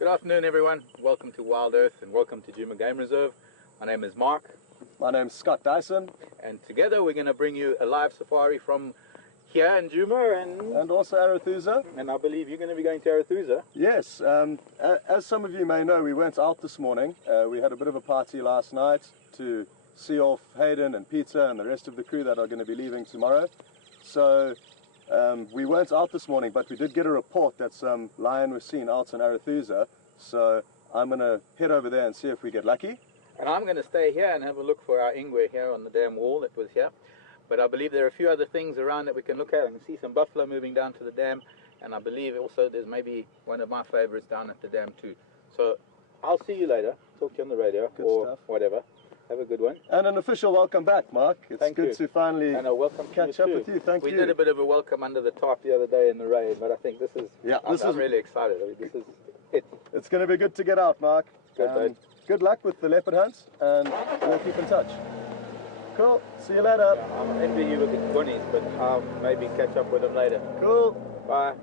Good afternoon, everyone. Welcome to Wild Earth and welcome to Djuma Game Reserve. My name is Mark. My name's Scott Dyson. And together we're going to bring you a live safari from here in Djuma and also Arathusa. And I believe you're going to be going to Arathusa. Yes. As some of you may know, we went out this morning. We had a bit of a party last night to see off Hayden and Peter and the rest of the crew that are going to be leaving tomorrow. So we weren't out this morning, but we did get a report that some lion was seen out in Arathusa. So I'm going to head over there and see if we get lucky. And I'm going to stay here and have a look for our ingwe here on the dam wall that was here. But I believe there are a few other things around that we can look at. I can see some buffalo moving down to the dam. And I believe also there's maybe one of my favorites down at the dam too. So I'll see you later. Talk to you on the radio whatever. Have a good one. And an official welcome back, Mark. It's good to finally catch up with you. Thank you. We did a bit of a welcome under the tarp the other day in the rain, but I think this is, I'm really excited. I mean, this is it. It's going to be good to get out, Mark. Good luck with the leopard hunts, and we'll keep in touch. Cool. See you later. I'll envy you with the bunnies, but I'll maybe catch up with them later. Cool. Bye.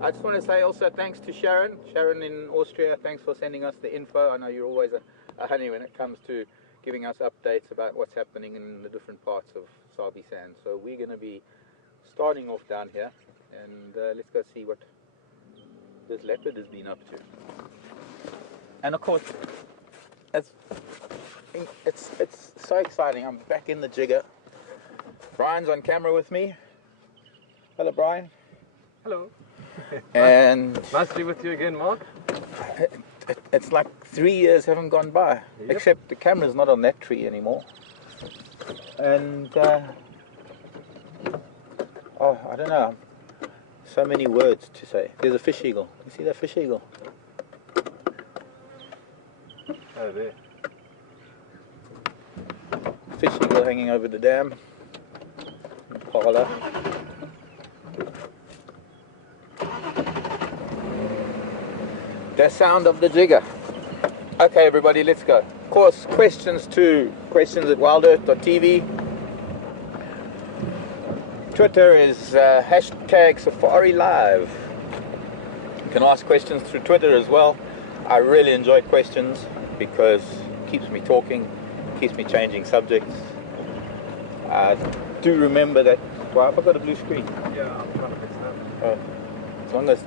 I just want to say also thanks to Sharon in Austria. Thanks for sending us the info. I know you're always a honey when it comes to giving us updates about what's happening in the different parts of Sabi Sand. So we're going to be starting off down here, and let's go see what this leopard has been up to. And of course, it's so exciting. I'm back in the jigger. Brian's on camera with me. Hello, Brian. Hello. And nice to be with you again, Mark. It's like 3 years haven't gone by, except the camera's not on that tree anymore. And I don't know, so many words to say. There's a fish eagle. You see that fish eagle? Oh, there. Fish eagle hanging over the dam. Impala. The sound of the jigger. Okay, everybody, let's go. Of course, questions at WildEarthTV. Twitter is hashtag Safari Live. You can ask questions through Twitter as well. I really enjoy questions because it keeps me talking, keeps me changing subjects. Do remember that. Well, have I got a blue screen? Yeah, I'm trying to fix that. Oh, as long as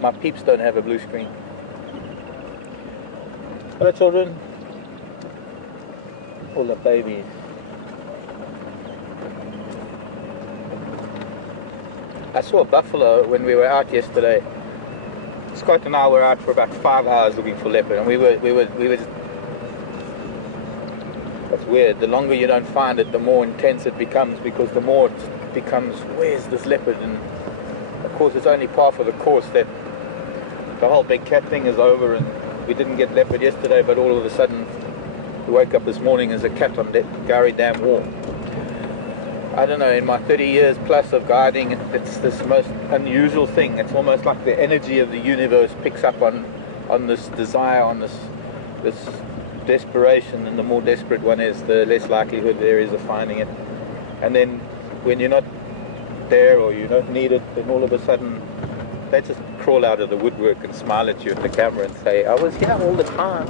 my peeps don't have a blue screen. Hello, children. All the babies. I saw a buffalo when we were out yesterday. Scott and I were out for about 5 hours looking for leopard, and we were just, that's weird. The longer you don't find it, the more intense it becomes, because the more it becomes, where's this leopard? And of course, it's only par for the course that the whole big cat thing is over, and we didn't get leopard yesterday, but all of a sudden we woke up this morning as a cat on that Gowrie Dam wall. I don't know, in my 30 years plus of guiding, it's this most unusual thing. It's almost like the energy of the universe picks up on this desire, on this desperation, and the more desperate one is, the less likelihood there is of finding it. And then when you're not there or you don't need it, then all of a sudden they just crawl out of the woodwork and smile at you at the camera and say, I was here all the time.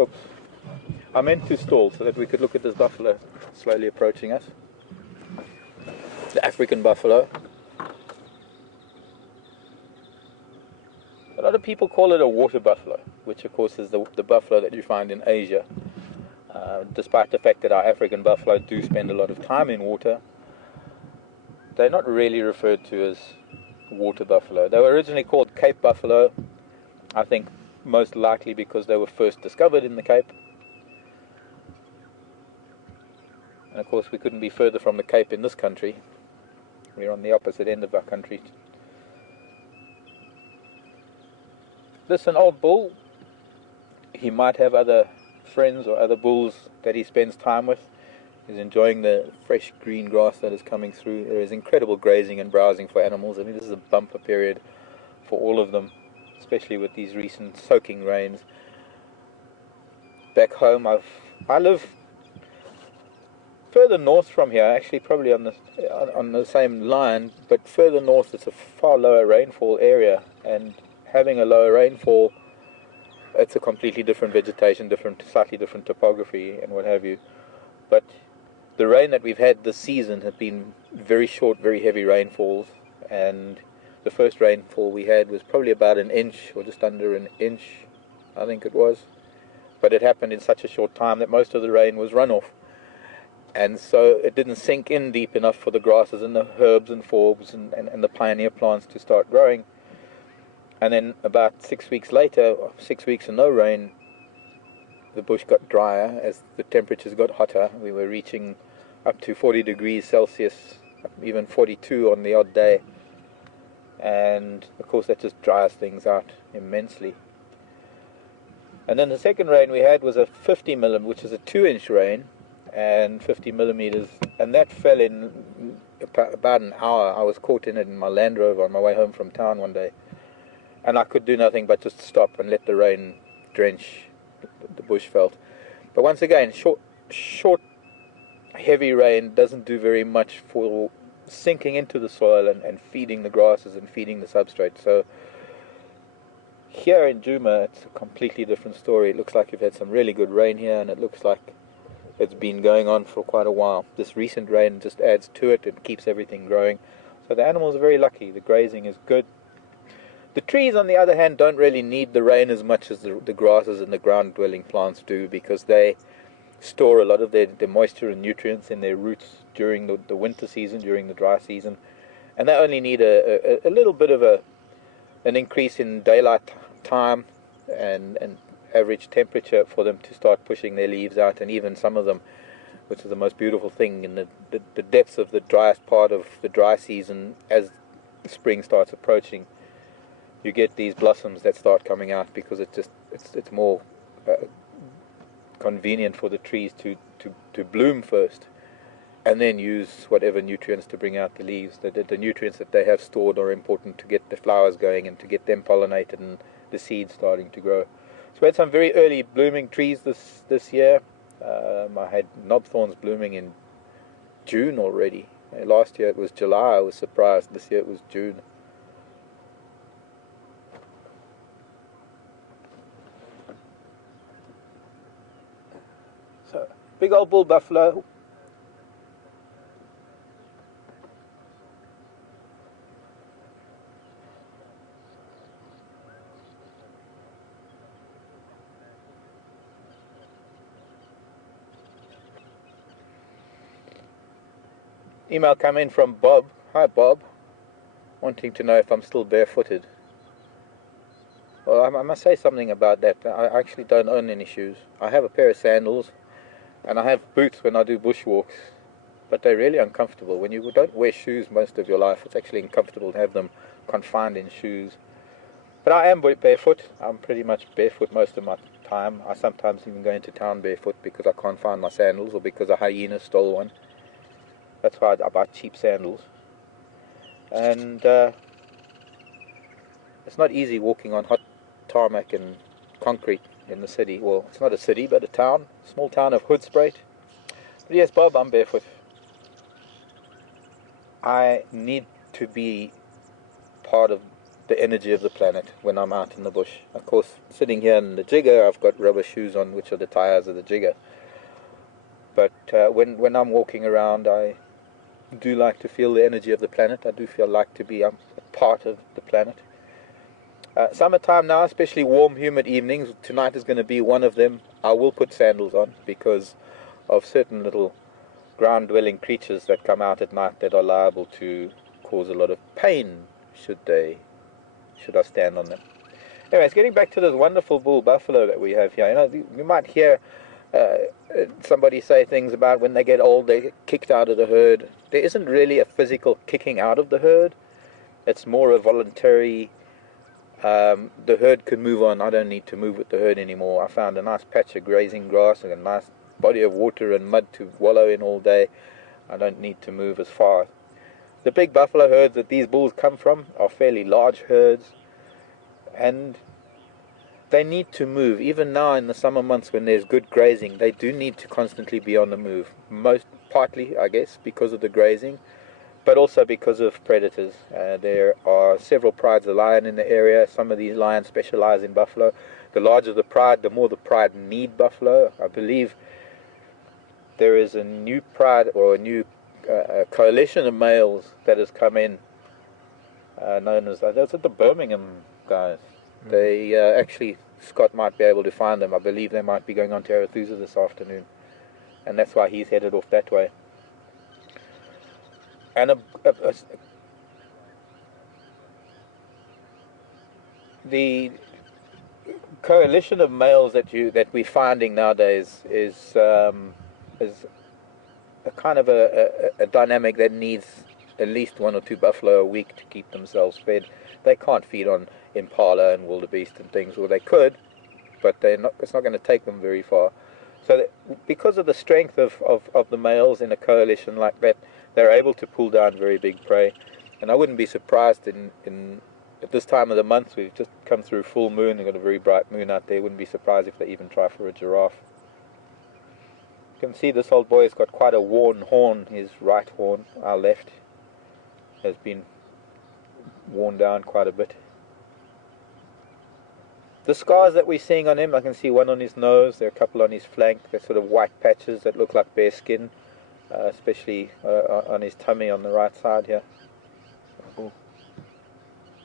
Oops. I meant to stall so that we could look at this buffalo slowly approaching us. The African buffalo. A lot of people call it a water buffalo, which of course is the buffalo that you find in Asia. Despite the fact that our African buffalo do spend a lot of time in water, they're not really referred to as water buffalo. They were originally called Cape buffalo, I think most likely because they were first discovered in the Cape. And of course we couldn't be further from the Cape in this country. We're on the opposite end of our country. This is an old bull. He might have other friends or other bulls that he spends time with. He's enjoying the fresh green grass that is coming through. There is incredible grazing and browsing for animals. I mean, this is a bumper period for all of them, especially with these recent soaking rains. Back home, I live further north from here, actually probably on the same line, but further north it's a far lower rainfall area, and having a lower rainfall, it's a completely different vegetation, slightly different topography and what have you. But the rain that we've had this season have been very short, very heavy rainfalls, and the first rainfall we had was probably about an inch or just under an inch, I think it was. But it happened in such a short time that most of the rain was runoff. And so it didn't sink in deep enough for the grasses and the herbs and forbs and the pioneer plants to start growing. And then about 6 weeks later, 6 weeks of no rain, the bush got drier as the temperatures got hotter. We were reaching up to 40 degrees Celsius, even 42 on the odd day. And of course that just dries things out immensely. And then the second rain we had was a 50 millimeter, which is a 2-inch rain, and 50 millimeters, and that fell in about an hour. I was caught in it in my Land Rover on my way home from town one day, and I could do nothing but just stop and let the rain drench the bush veld. But once again, short heavy rain doesn't do very much for sinking into the soil and feeding the grasses and feeding the substrate. So here in Djuma, it's a completely different story. It looks like you've had some really good rain here, and it looks like it's been going on for quite a while. This recent rain just adds to it and keeps everything growing. So the animals are very lucky. The grazing is good. The trees, on the other hand, don't really need the rain as much as the grasses and the ground-dwelling plants do, because they store a lot of their moisture and nutrients in their roots during the winter season, during the dry season. And they only need a little bit of an increase in daylight time and average temperature for them to start pushing their leaves out. And even some of them, which is the most beautiful thing, in the depths of the driest part of the dry season, as spring starts approaching, you get these blossoms that start coming out, because it's more convenient for the trees to bloom first, and then use whatever nutrients to bring out the leaves. The nutrients that they have stored are important to get the flowers going and to get them pollinated and the seeds starting to grow. So we had some very early blooming trees this year. I had knobthorns blooming in June already. Last year it was July. I was surprised. This year it was June. So, big old bull buffalo. Email come in from Bob. Hi Bob. Wanting to know if I'm still barefooted. Well, I must say something about that. I actually don't own any shoes. I have a pair of sandals, and I have boots when I do bushwalks, but they're really uncomfortable. When you don't wear shoes most of your life, it's actually uncomfortable to have them confined in shoes. But I am barefoot. I'm pretty much barefoot most of my time. I sometimes even go into town barefoot because I can't find my sandals, or because a hyena stole one. That's why I buy cheap sandals. And it's not easy walking on hot tarmac and concrete in the city. Well, it's not a city, but a town, small town of Hoedspruit. But yes, Bob, I'm barefoot. I need to be part of the energy of the planet when I'm out in the bush. Of course, sitting here in the jigger, I've got rubber shoes on, which are the tires of the jigger. But when I'm walking around, I do like to feel the energy of the planet. I do feel like to be a part of the planet. Summertime now, especially warm, humid evenings, tonight is going to be one of them. I will put sandals on because of certain little ground-dwelling creatures that come out at night that are liable to cause a lot of pain should I stand on them. Anyways, getting back to this wonderful bull buffalo that we have here. You know, you might hear somebody say things about when they get old they get kicked out of the herd. There isn't really a physical kicking out of the herd. It's more a voluntary, the herd can move on. I don't need to move with the herd anymore. I found a nice patch of grazing grass and a nice body of water and mud to wallow in all day. I don't need to move as far. The big buffalo herds that these bulls come from are fairly large herds, and they need to move. Even now in the summer months when there's good grazing, they do need to constantly be on the move. partly, I guess, because of the grazing, but also because of predators. There are several prides of lion in the area. Some of these lions specialize in buffalo. The larger the pride, the more the pride need buffalo. I believe there is a new pride, or a new coalition of males that has come in, known as, that's at the Birmingham guys. They actually, Scott might be able to find them. I believe they might be going on to Arathusa this afternoon, and that's why he's headed off that way. And the coalition of males that we're finding nowadays is a kind of a dynamic that needs at least 1 or 2 buffalo a week to keep themselves fed. They can't feed on impala and wildebeest and things, or they could, but it's not going to take them very far. So because of the strength of the males in a coalition like that, they're able to pull down very big prey. And I wouldn't be surprised at this time of the month. We've just come through full moon. We've got a very bright moon out there. Wouldn't be surprised if they even try for a giraffe. You can see this old boy has got quite a worn horn. His right horn, our left, has been worn down quite a bit. The scars that we're seeing on him, I can see one on his nose, there are a couple on his flank. They're sort of white patches that look like bear skin, especially on his tummy on the right side here.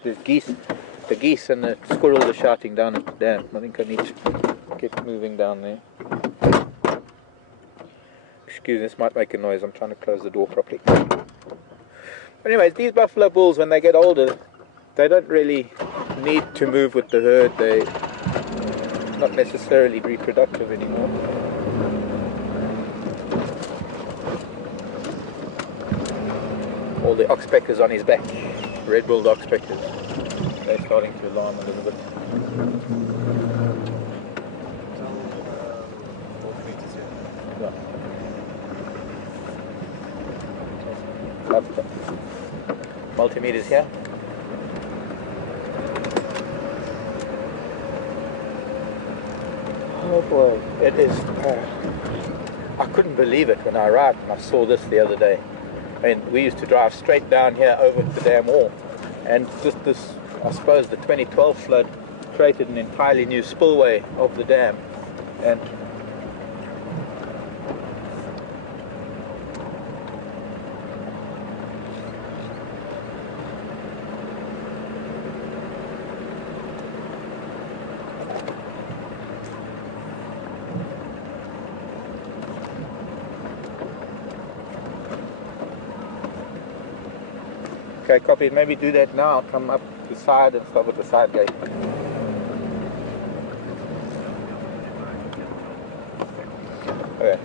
There's the geese and the squirrels are shouting down at the dam. I think I need to get moving down there. Excuse me, this might make a noise. I'm trying to close the door properly. Anyways, these buffalo bulls, when they get older, they don't really need to move with the herd. They're not necessarily reproductive anymore. All the oxpeckers on his back, red-billed oxpeckers, they're starting to alarm a little bit. Multimeters here. Oh boy, it is. I couldn't believe it when I arrived and I saw this the other day. I mean, we used to drive straight down here over the dam wall, and just this, I suppose the 2012 flood created an entirely new spillway of the dam, and okay, copy. Maybe do that now. I'll come up the side and stop at the side gate. Okay.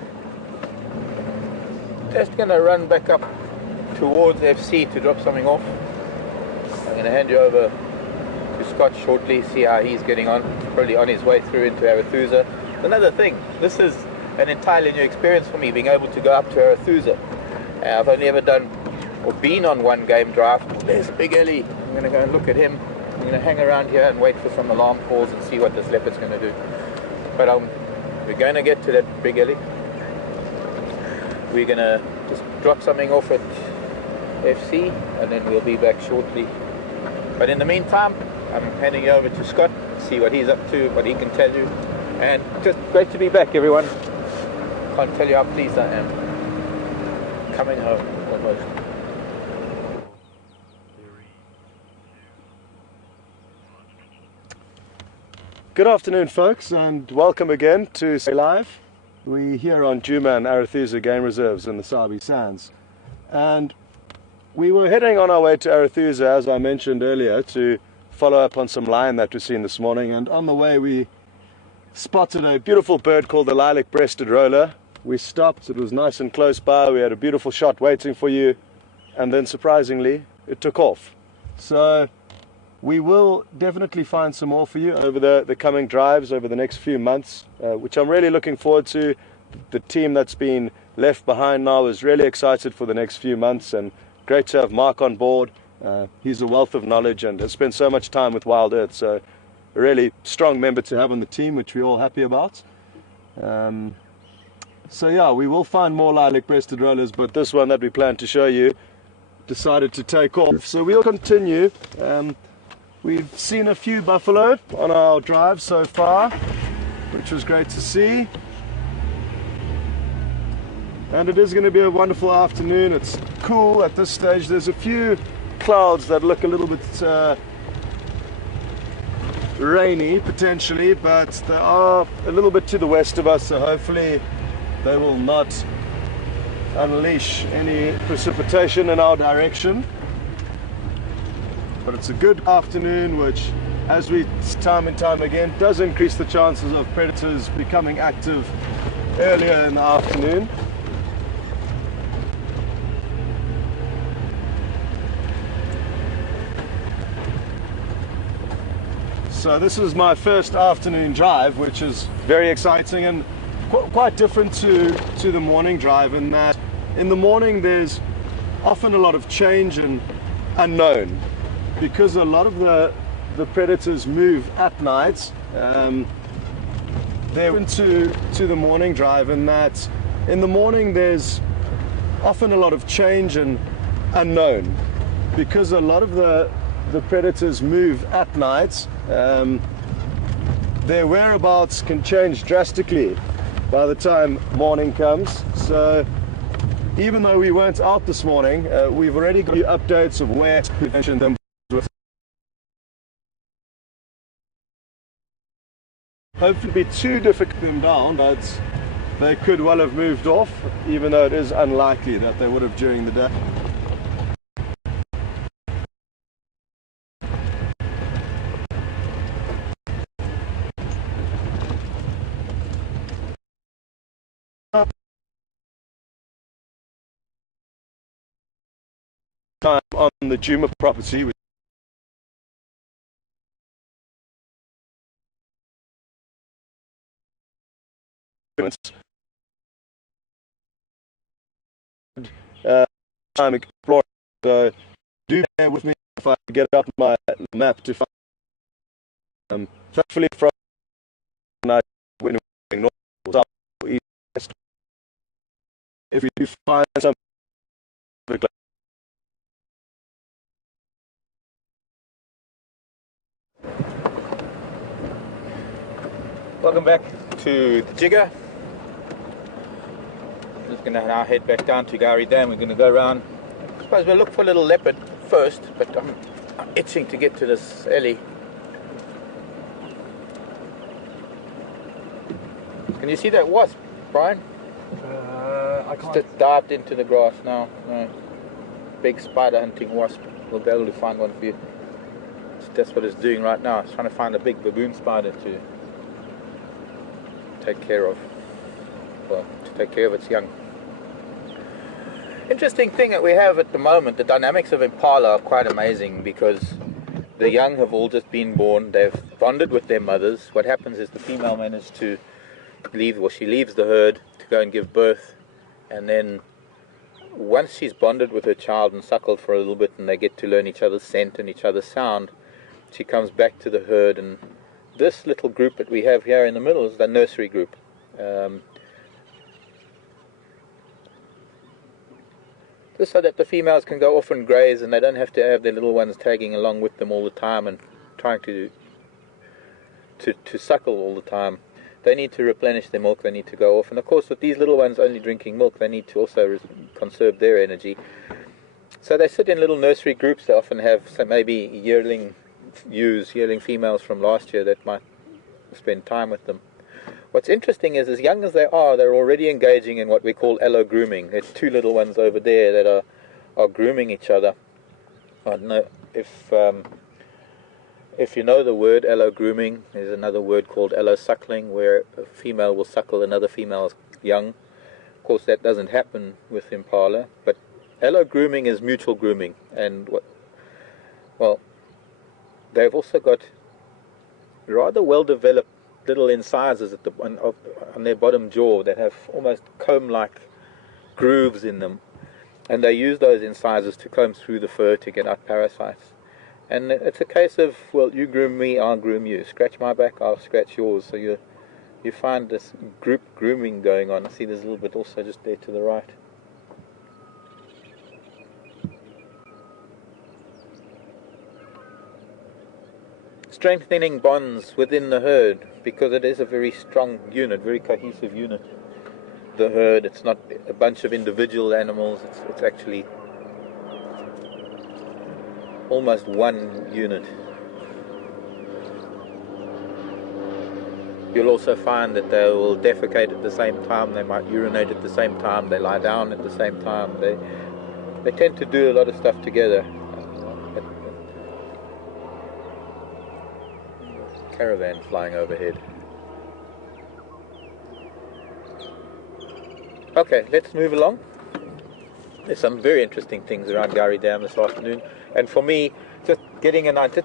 Just gonna run back up towards FC to drop something off. I'm gonna hand you over to Scott shortly, see how he's getting on. Probably on his way through into Arathusa. Another thing, this is an entirely new experience for me, being able to go up to Arathusa. I've only ever done or been on one game drive. There's Big Ellie. I'm going to go and look at him. I'm going to hang around here and wait for some alarm calls and see what this leopard's going to do. But we're going to get to that Big Ellie. We're going to just drop something off at FC and then we'll be back shortly. But in the meantime, I'm handing you over to Scott, see what he's up to, what he can tell you. And just great to be back, everyone. Can't tell you how pleased I am. Coming home almost. Good afternoon, folks, and welcome again to Stay Live. We're here on Djuma and Arathusa Game Reserves in the Sabi Sands. And we were heading on our way to Arathusa, as I mentioned earlier, to follow up on some lion that we've seen this morning. And on the way we spotted a beautiful bird called the lilac-breasted roller. We stopped, it was nice and close by, we had a beautiful shot waiting for you, and then surprisingly it took off. So we will definitely find some more for you over the coming drives over the next few months, which I'm really looking forward to. The team that's been left behind now is really excited for the next few months, and great to have Mark on board. He's a wealth of knowledge and has spent so much time with Wild Earth, so a really strong member to have on the team, which we're all happy about. So yeah, we will find more lilac-breasted rollers, but this one that we plan to show you decided to take off. So we'll continue. We've seen a few buffalo on our drive so far, which was great to see. And it is going to be a wonderful afternoon. It's cool at this stage. There's a few clouds that look a little bit rainy potentially, but they are a little bit to the west of us, so hopefully they will not unleash any precipitation in our direction. But it's a good afternoon, which, as we time and time again, does increase the chances of predators becoming active earlier in the afternoon. So this is my first afternoon drive, which is very exciting and quite different to the morning drive, in that in the morning there's often a lot of change and unknown, because a lot of the predators move at night. They're into the morning drive, in that in the morning there's often a lot of change and unknown, because a lot of the predators move at night. Their whereabouts can change drastically by the time morning comes. So even though we weren't out this morning, we've already got updates of where we mentioned them. Hopefully be too difficult to them down, but they could well have moved off, even though it is unlikely that they would have during the day. Time on the Djuma property, which time exploring. So do bear with me if I get up my map to find hopefully from night when we're going north or south or east. If we do find something, Welcome back to the Jigger. Just going to now head back down to Gowrie Dam. We're going to go around. I suppose we'll look for a little leopard first, but I'm itching to get to this alley. Can you see that wasp, Brian? I It's can't. just dived into the grass now. No. Big spider hunting wasp. We'll be able to find one for you. That's what it's doing right now. It's trying to find a big baboon spider to take care of. Well, to take care of its young. Interesting thing that we have at the moment, the dynamics of impala are quite amazing, because the young have all just been born. They've bonded with their mothers. What happens is the female manages to leave, well, she leaves the herd to go and give birth, and then once she's bonded with her child and suckled for a little bit, and they get to learn each other's scent and each other's sound, she comes back to the herd. And this little group that we have here in the middle is the nursery group. Just so that the females can go off and graze, and they don't have to have their little ones tagging along with them all the time and trying to suckle all the time. They need to replenish their milk, they need to go off. And of course, with these little ones only drinking milk, they need to also conserve their energy. So they sit in little nursery groups. They often have, so maybe yearling females from last year that might spend time with them. What's interesting is, as young as they are, they're already engaging in what we call allo grooming. There's two little ones over there that are grooming each other. I don't know if you know the word allo grooming. There's another word called allo suckling, where a female will suckle another female's young. Of course, that doesn't happen with impala, but allo grooming is mutual grooming. And they've also got rather well developed little incisors at on their bottom jaw that have almost comb-like grooves in them, and they use those incisors to comb through the fur to get out parasites. And it's a case of, well, you groom me, I'll groom you. Scratch my back, I'll scratch yours. So you find this group grooming going on. See, there's a little bit also just there to the right. Strengthening bonds within the herd, because it is a very strong unit, very cohesive unit. The herd, it's not a bunch of individual animals, it's actually almost one unit. You'll also find that they will defecate at the same time, they might urinate at the same time, they lie down at the same time, they tend to do a lot of stuff together. Caravan flying overhead. Okay, let's move along. There's some very interesting things around Gowrie Dam this afternoon, and for me, just getting an idea,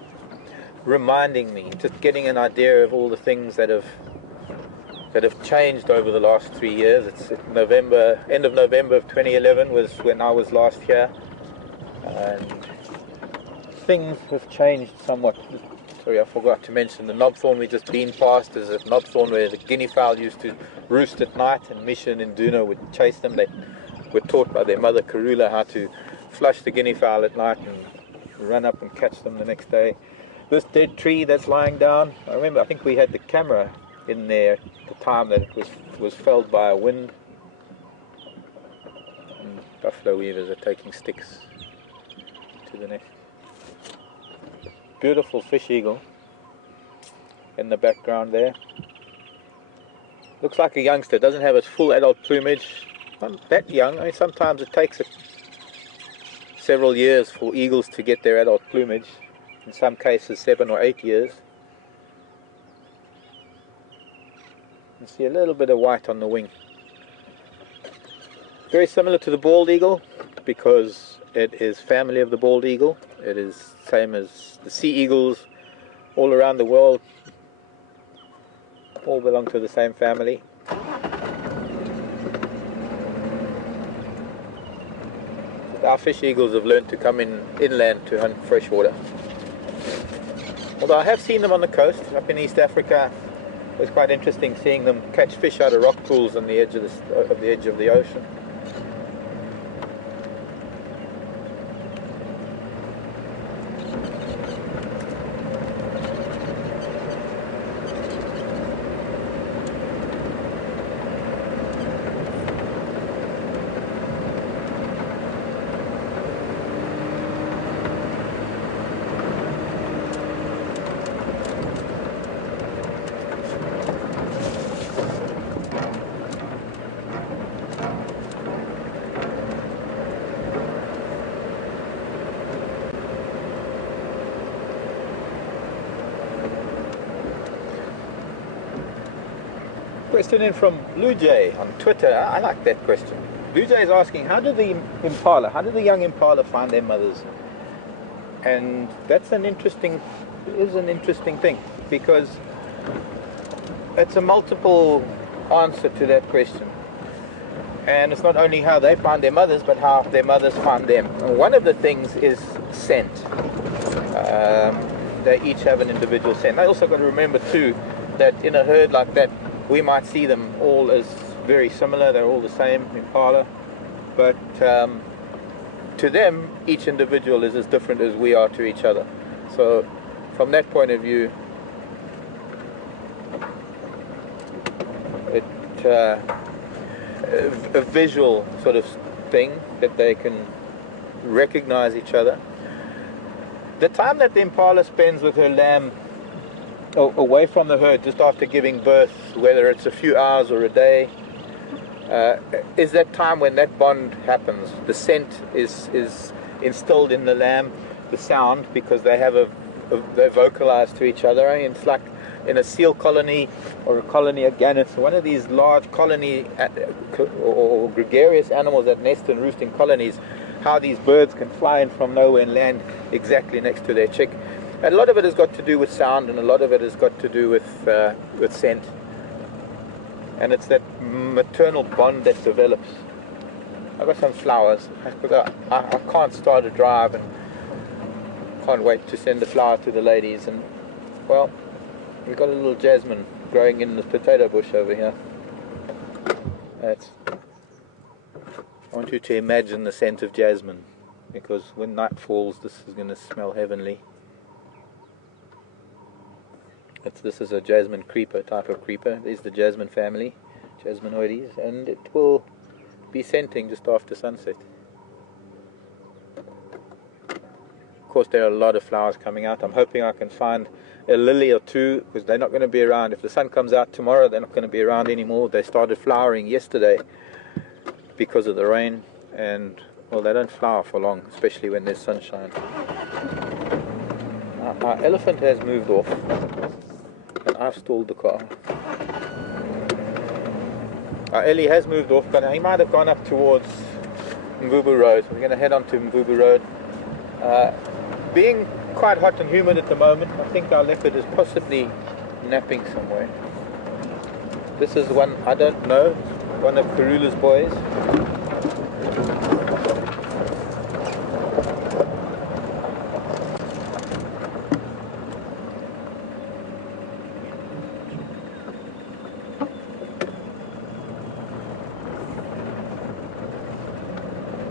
reminding me, just getting an idea of all the things that have changed over the last 3 years. It's November, end of November of 2011 was when I was last here, and things have changed somewhat. Sorry, I forgot to mention the knobthorn we just been past is a knobthorn where the guinea fowl used to roost at night, and Misha and Djuma would chase them. They were taught by their mother Karula how to flush the guinea fowl at night and run up and catch them the next day. This dead tree that's lying down, I remember, I think we had the camera in there at the time that it was felled by a wind. And buffalo weavers are taking sticks to the nest. Beautiful fish eagle in the background there. Looks like a youngster, doesn't have its full adult plumage. Not that young. I mean, sometimes it takes several years for eagles to get their adult plumage. In some cases 7 or 8 years. You see a little bit of white on the wing. Very similar to the bald eagle, because it is family of the bald eagle. It is same as the sea eagles all around the world. All belong to the same family. Our fish eagles have learned to come inland to hunt freshwater. Although I have seen them on the coast, up in East Africa. It was quite interesting seeing them catch fish out of rock pools on the edge of the ocean. Question in from Blue Jay on Twitter. I like that question. Blue Jay is asking, how do the young impala find their mothers? And that's an interesting thing, because it's a multiple answer to that question. And it's not only how they find their mothers, but how their mothers find them. And one of the things is scent. They each have an individual scent. I also got to remember too that in a herd like that, we might see them all as very similar. They're all the same impala, but to them, each individual is as different as we are to each other. So from that point of view, a visual sort of thing that they can recognize each other. The time that the impala spends with her lamb away from the herd just after giving birth, whether it's a few hours or a day, is that time when that bond happens. The scent is instilled in the lamb, the sound, because they vocalize to each other. I mean, it's like in a seal colony or a colony of gannets, one of these large colony or gregarious animals that nest and roost in colonies, how these birds can fly in from nowhere and land exactly next to their chick. And a lot of it has got to do with sound, and a lot of it has got to do with scent. And it's that maternal bond that develops. I've got some flowers, because I can't start a drive and can't wait to send the flower to the ladies. And well, we've got a little jasmine growing in the potato bush over here. I want you to imagine the scent of jasmine, because when night falls this is going to smell heavenly. This is a jasmine creeper, type of creeper. There's the jasmine family, Jasminoides, and it will be scenting just after sunset. Of course there are a lot of flowers coming out. I'm hoping I can find a lily or two, because they're not going to be around. If the sun comes out tomorrow, they're not going to be around anymore. They started flowering yesterday because of the rain, and well, they don't flower for long, especially when there's sunshine. Our elephant has moved off, and I've stalled the car. Our Ellie has moved off, but he might have gone up towards Mvubu Road. We're going to head on to Mvubu Road. Being quite hot and humid at the moment, I think our leopard is possibly napping somewhere. This is one, I don't know, one of Karula's boys.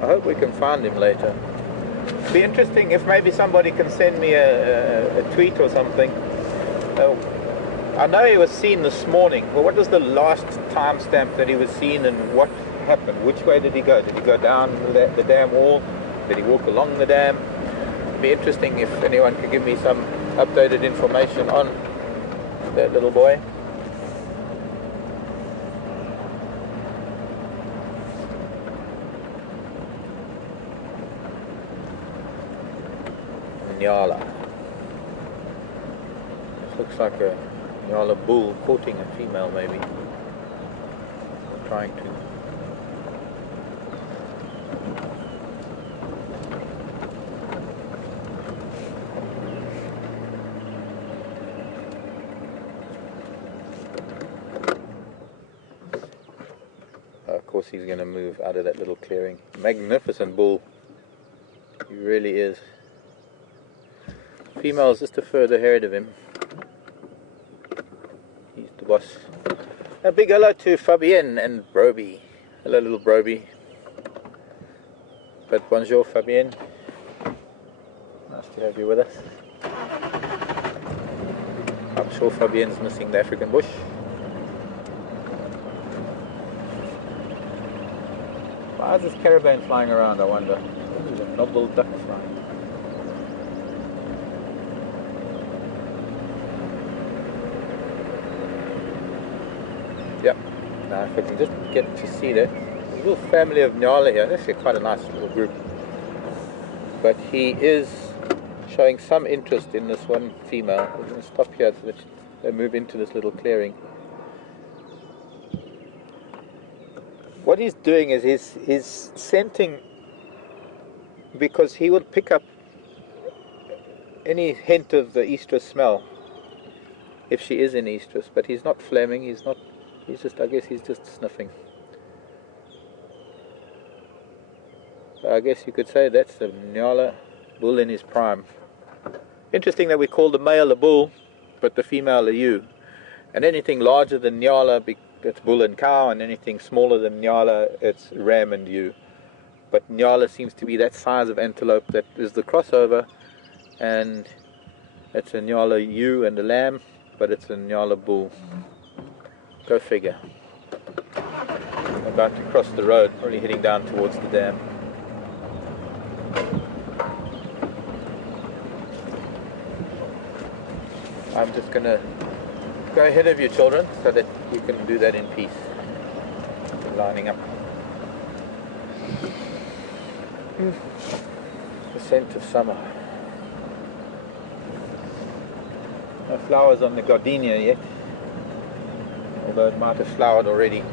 I hope we can find him later. It'd be interesting if maybe somebody can send me a tweet or something. I know he was seen this morning. Well, what was the last timestamp that he was seen, and what happened? Which way did he go? Did he go down the dam wall? Did he walk along the dam? It'd be interesting if anyone could give me some updated information on that little boy. Nyala. This looks like a Nyala bull courting a female, maybe. Or trying to. Of course he's going to move out of that little clearing. Magnificent bull. He really is. Female's just a further ahead of him. He's the boss. A big hello to Fabienne and Broby. Hello little Broby. But bonjour Fabienne. Nice to have you with us. I'm sure Fabienne's missing the African bush. Why is this caravan flying around, I wonder? There's a noble duck flying. Yep. Now if I can just get to see that. There's a little family of Nyala here. That's actually quite a nice little group. But he is showing some interest in this one female. I'm going to stop here so that they move into this little clearing. What he's doing is he's scenting, because he will pick up any hint of the estrus smell if she is in estrus, but he's not flaming, he's just, I guess he's just sniffing. So I guess you could say that's the Nyala bull in his prime. Interesting that we call the male a bull, but the female a ewe. And anything larger than Nyala, it's bull and cow, and anything smaller than Nyala, it's ram and ewe. But Nyala seems to be that size of antelope that is the crossover, and it's a Nyala ewe and a lamb, but it's a Nyala bull. Go figure. I'm about to cross the road, probably heading down towards the dam. I'm just going to go ahead of you, children, so that you can do that in peace. Lining up. The scent of summer. No flowers on the gardenia yet, although it might have flowered already.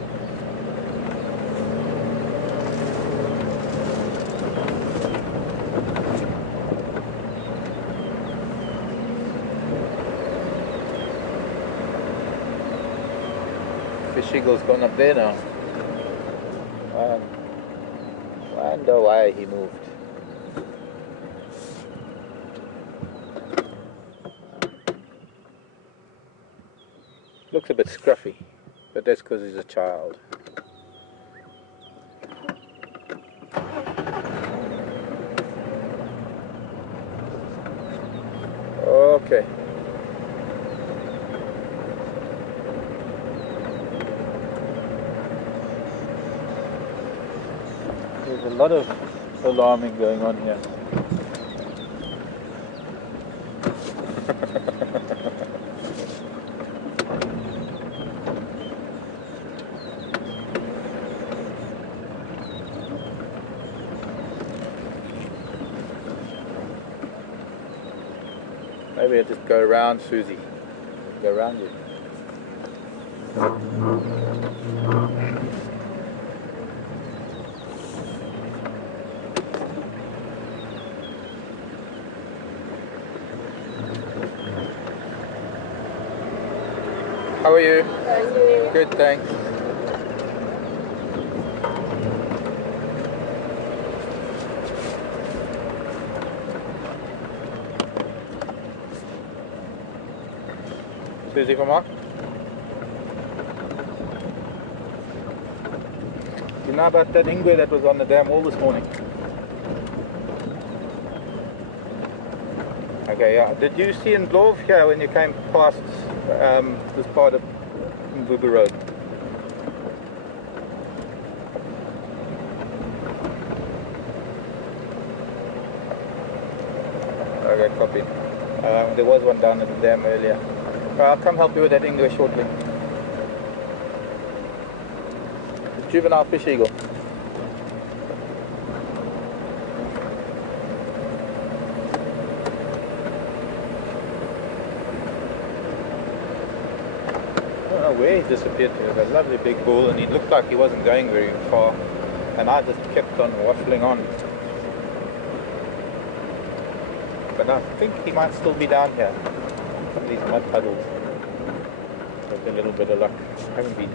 Fish eagle's gone up there now. Wonder why he moved. Looks a bit scruffy, but that's because he's a child. Okay. There's a lot of alarming going on here. Maybe I'll just go around, Susie. Go around you. How are you? Good, thanks. Susie, kom maar. You know about that ingwe that was on the dam wall this morning? Okay, yeah. Did you see in Dlov here when you came past this part of Mvubu Road? Okay, copy. There was one down at the dam earlier. I'll come help you with that ingwe shortly. Juvenile fish eagle. I don't know where he disappeared to. It was a lovely big bull and he looked like he wasn't going very far. And I just kept on waffling on. But I think he might still be down here. Some of these mud puddles. With a little bit of luck. I haven't been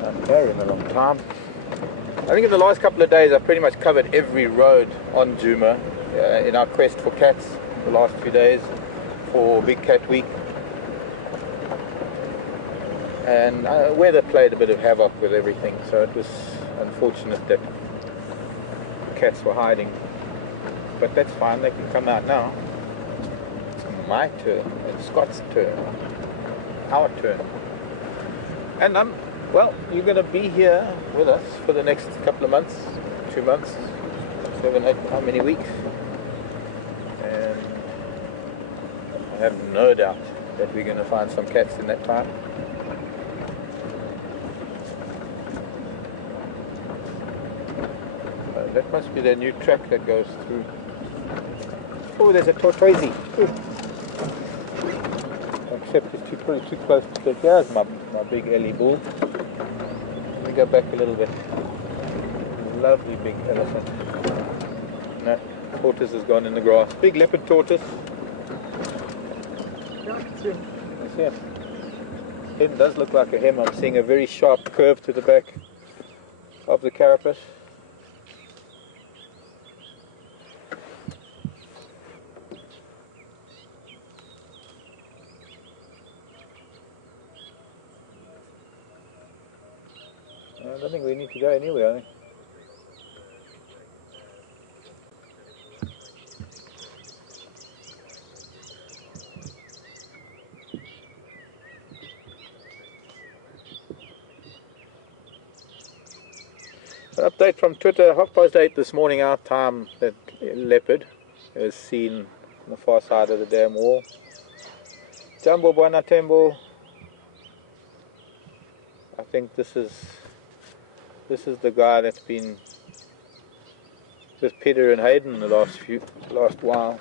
down here in a long time. I think in the last couple of days I've pretty much covered every road on Djuma in our quest for cats the last few days for Big Cat Week. And weather played a bit of havoc with everything, so it was unfortunate that cats were hiding. But that's fine, they can come out now. It's my turn, it's Scott's turn, our turn. And well, you're going to be here with us for the next couple of months, 2 months, 7, 8, how many weeks? And I have no doubt that we're going to find some cats in that time. That must be the new track that goes through. Oh, there's a tortoise. Except it's probably too close to take. Here's my big Ellie bull. Let me go back a little bit. Lovely big elephant. No, tortoise has gone in the grass. Big leopard tortoise. That's it. It does look like a hem. I'm seeing a very sharp curve to the back of the carapace. I don't think we need to go anywhere, I think. An update from Twitter, 8:30 this morning our time, that leopard is seen on the far side of the dam wall. Jambo Buana Tembo. I think this is the guy that's been with Peter and Hayden the last while.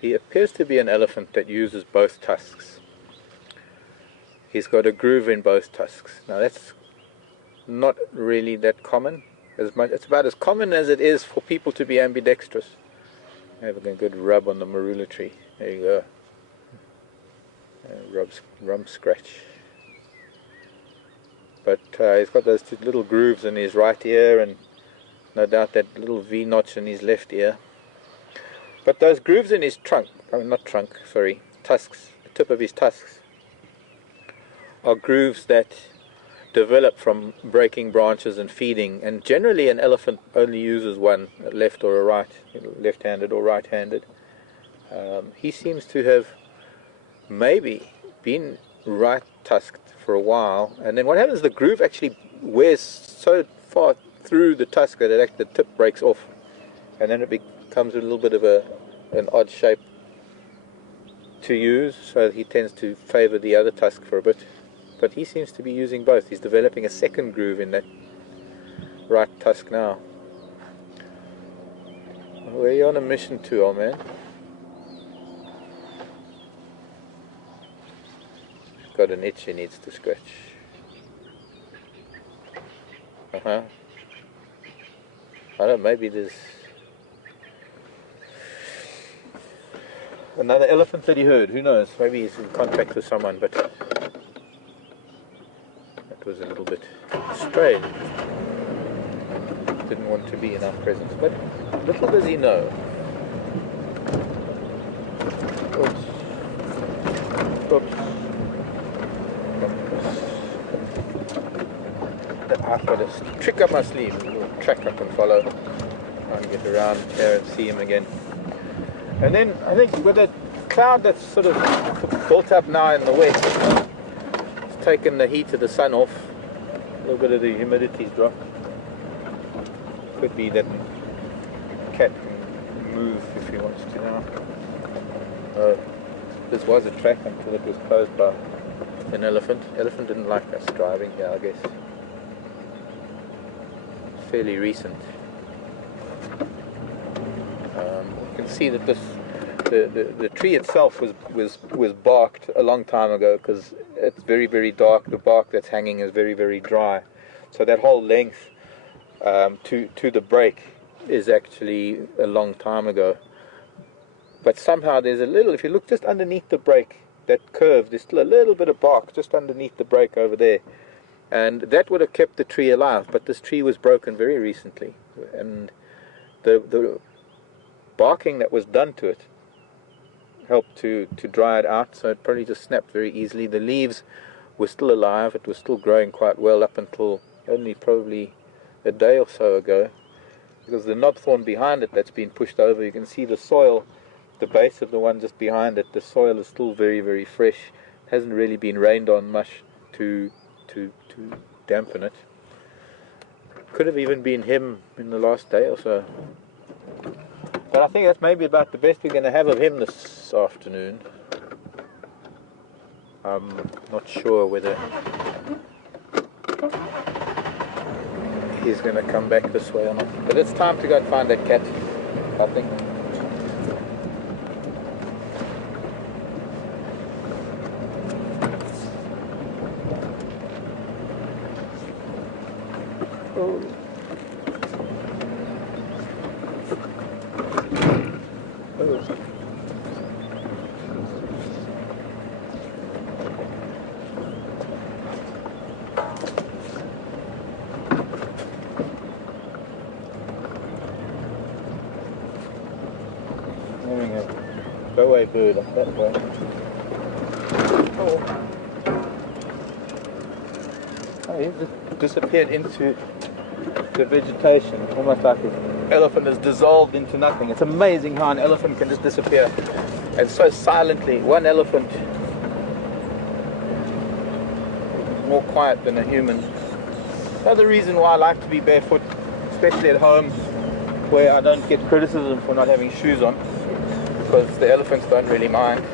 He appears to be an elephant that uses both tusks. He's got a groove in both tusks. Now that's not really that common. It's about as common as it is for people to be ambidextrous. Having a good rub on the marula tree. There you go. Rump scratch. but he's got those two little grooves in his right ear, and no doubt that little V notch in his left ear. But those grooves in his trunk, I mean not trunk, sorry, tusks, the tip of his tusks, are grooves that develop from breaking branches and feeding, and generally an elephant only uses one, a left or a right, left-handed or right-handed. He seems to have maybe been right-tusked for a while, and then what happens, the groove actually wears so far through the tusk that the tip breaks off, and then it becomes a little bit of an odd shape to use, so he tends to favor the other tusk for a bit. But he seems to be using both. He's developing a second groove in that right tusk now. Where are you on a mission to, old man? He's got an itch he needs to scratch. I don't know, maybe there's another elephant that he heard, who knows? Maybe he's in contact with someone, but that was a little bit strange. Didn't want to be in our presence, but little does he know. Oops. Oops. I've got a trick up my sleeve, a little track I can follow. Try and get around here and see him again. And then I think with that cloud that's sort of built up now in the west, it's taken the heat of the sun off, a little bit of the humidity's dropped. Could be that cat can move if he wants to now. This was a track until it was closed by an elephant. Elephant didn't like us driving here, I guess. Fairly recent. You can see that the tree itself was barked a long time ago, because it's very, very dark. The bark that's hanging is very, very dry. So that whole length to the break is actually a long time ago. But somehow there's a little, if you look just underneath the break, that curve, there's still a little bit of bark just underneath the break over there. And that would have kept the tree alive, but this tree was broken very recently. And the barking that was done to it helped to dry it out, so it probably just snapped very easily. The leaves were still alive, it was still growing quite well up until only probably a day or so ago, because the knobthorn behind it that's been pushed over, you can see the soil, the base of the one just behind it, the soil is still very, very fresh. It hasn't really been rained on much to dampen it. Could have even been him in the last day or so. But I think that's maybe about the best we're going to have of him this afternoon. I'm not sure whether he's going to come back this way or not. But it's time to go and find that cat, I think. Oh. Oh. Having a go-away bird up that way. Oh. Oh, he just disappeared into the vegetation, almost like an elephant has dissolved into nothing. It's amazing how an elephant can just disappear, and so silently. One elephant is more quiet than a human. Another reason why I like to be barefoot, especially at home, where I don't get criticism for not having shoes on, because the elephants don't really mind.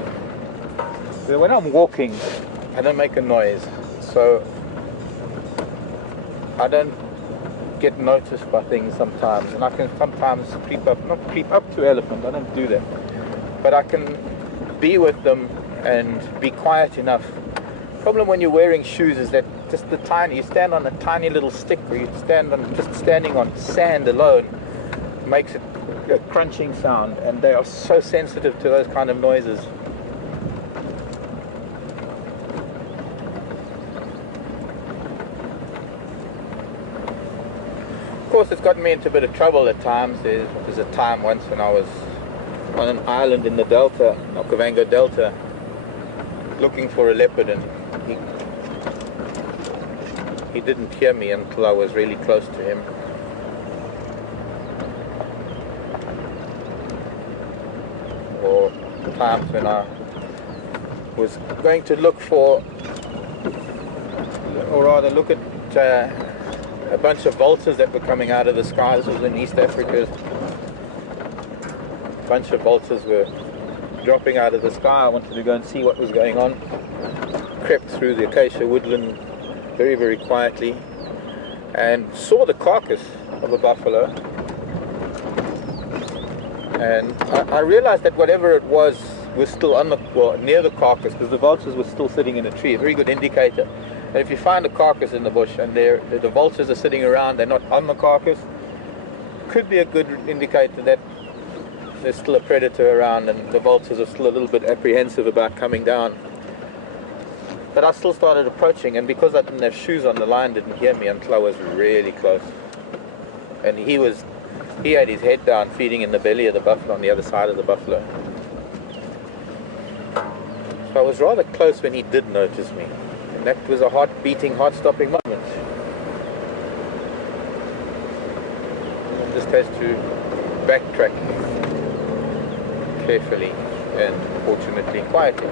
But when I'm walking, I don't make a noise, so I don't get noticed by things sometimes, and I can sometimes not creep up to elephant, I don't do that, but I can be with them and be quiet enough. The problem when you're wearing shoes is that just you stand on a tiny little stick, or you stand on, just standing on sand alone makes it a crunching sound, and they are so sensitive to those kind of noises. course, it's gotten me into a bit of trouble at times. There was a time once when I was on an island in the Delta, Okavango Delta, looking for a leopard, and he didn't hear me until I was really close to him. Or times when I was going to look for, or rather look at a bunch of vultures that were coming out of the sky. This was in East Africa. A bunch of vultures were dropping out of the sky. I wanted to go and see what was going on. Crept through the acacia woodland very, very quietly and saw the carcass of a buffalo. And I realized that whatever it was still on the, well, near the carcass, because the vultures were still sitting in a tree. A very good indicator. And if you find a carcass in the bush and the vultures are sitting around, they're not on the carcass, could be a good indicator that there's still a predator around and the vultures are still a little bit apprehensive about coming down. But I still started approaching, and because I didn't have shoes on, the lion didn't hear me until I was really close. And he had his head down feeding in the belly of the buffalo on the other side of the buffalo. So I was rather close when he did notice me. And that was a heart-beating, heart-stopping moment. One just has to backtrack carefully and fortunately quietly.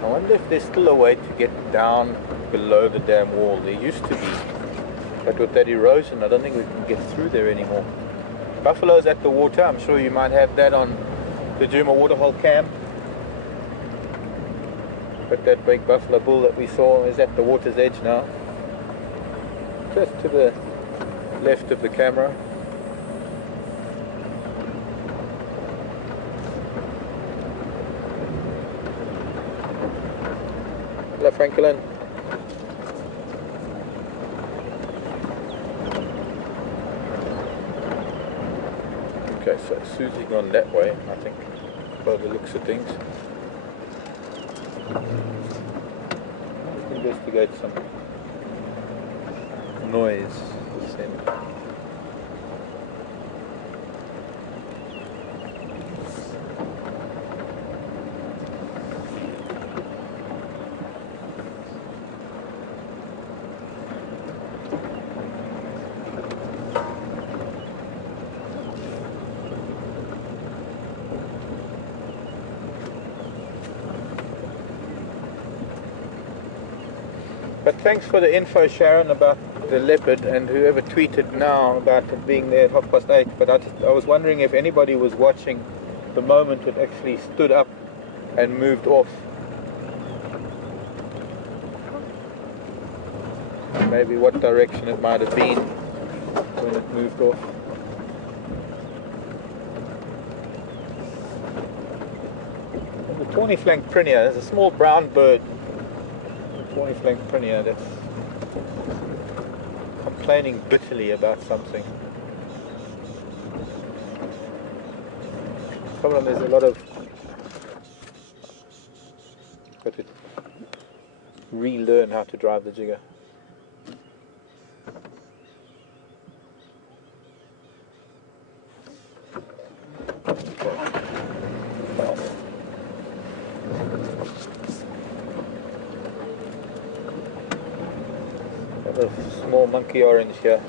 I wonder if there's still a way to get down below the dam wall. There used to be, but with that erosion I don't think we can get through there anymore. Buffaloes at the water, I'm sure you might have that on the Djuma waterhole cam. But that big buffalo bull that we saw is at the water's edge now, just to the left of the camera. Hello, Franklin. Okay, so Susie's gone that way, I think, by the looks of things. Let's investigate some noise. But thanks for the info, Sharon, about the leopard, and whoever tweeted now about it being there at 8:30. But I was wondering if anybody was watching the moment it actually stood up and moved off. Maybe what direction it might have been when it moved off. And the tawny flank prinia is a small brown bird. Tawny flank prinia that's complaining bitterly about something. The problem is a lot of, got to relearn how to drive the jigger. A small monkey orange here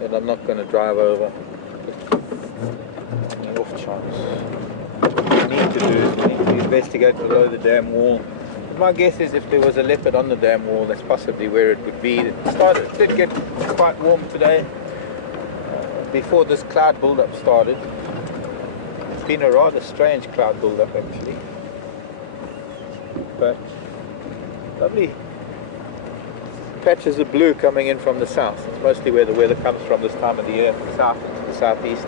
that I'm not going to drive over. An off chance. What we need to do is we need to investigate below the dam wall. My guess is if there was a leopard on the dam wall, that's possibly where it would be. It did get quite warm today before this cloud build-up started. It's been a rather strange cloud build-up actually, but lovely patches of blue coming in from the south. It's mostly where the weather comes from this time of the year, south into the southeast.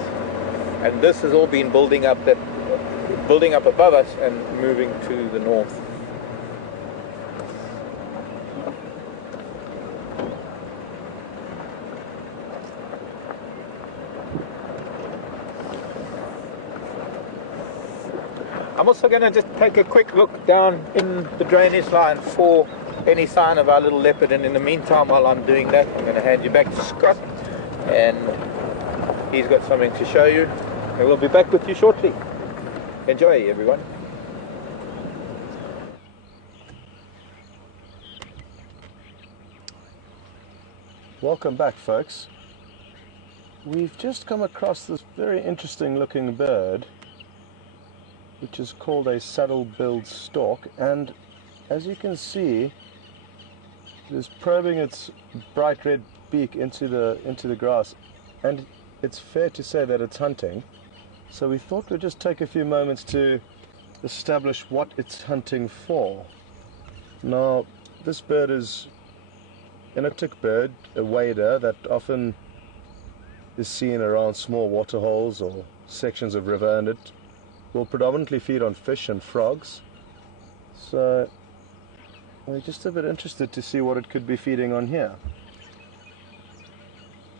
And this has all been building up above us and moving to the north. I'm also going to just take a quick look down in the drainage line for any sign of our little leopard, and in the meantime, while I'm doing that, I'm going to hand you back to Scott, and he's got something to show you, and we'll be back with you shortly. Enjoy, everyone. Welcome back, folks. We've just come across this very interesting looking bird, which is called a saddle-billed stork, and as you can see, it is probing its bright red beak into the grass, and it's fair to say that it's hunting. So we thought we'd just take a few moments to establish what it's hunting for. Now, this bird is an aquatic bird, a wader, that often is seen around small waterholes or sections of river, and it will predominantly feed on fish and frogs. So we're just a bit interested to see what it could be feeding on here.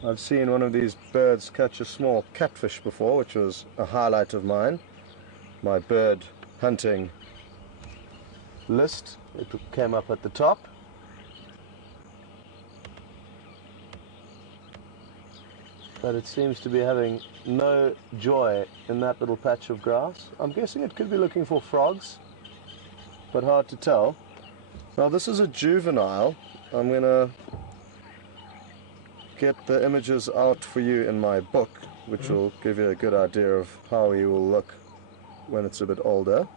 I've seen one of these birds catch a small catfish before, which was a highlight of my bird hunting list. It came up at the top. But it seems to be having no joy in that little patch of grass. I'm guessing it could be looking for frogs, but hard to tell. Now, this is a juvenile. I'm going to get the images out for you in my book, which will give you a good idea of how he will look when it's a bit older.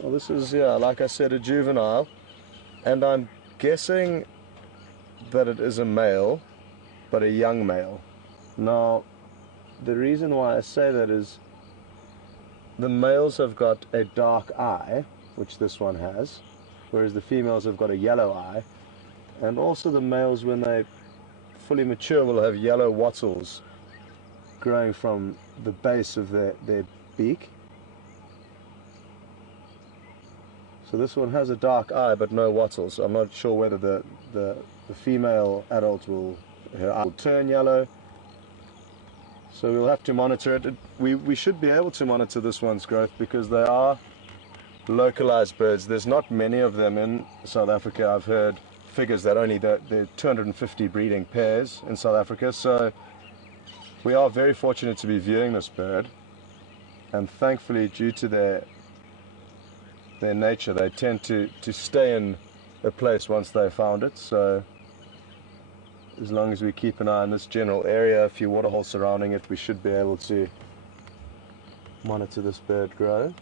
Well, this is, yeah, like I said, a juvenile, and I'm guessing that it is a male, but a young male. Now, the reason why I say that is the males have got a dark eye, which this one has, whereas the females have got a yellow eye, and also the males, when they fully mature, will have yellow wattles growing from the base of their beak. So this one has a dark eye but no wattles. I'm not sure whether the female adult will turn yellow. So we'll have to monitor it. We should be able to monitor this one's growth because they are localized birds. There's not many of them in South Africa. I've heard figures that only there are 250 breeding pairs in South Africa. So we are very fortunate to be viewing this bird, and thankfully, due to their nature, they tend to stay in a place once they've found it. So as long as we keep an eye on this general area, a few waterholes surrounding it, we should be able to monitor this bird grow.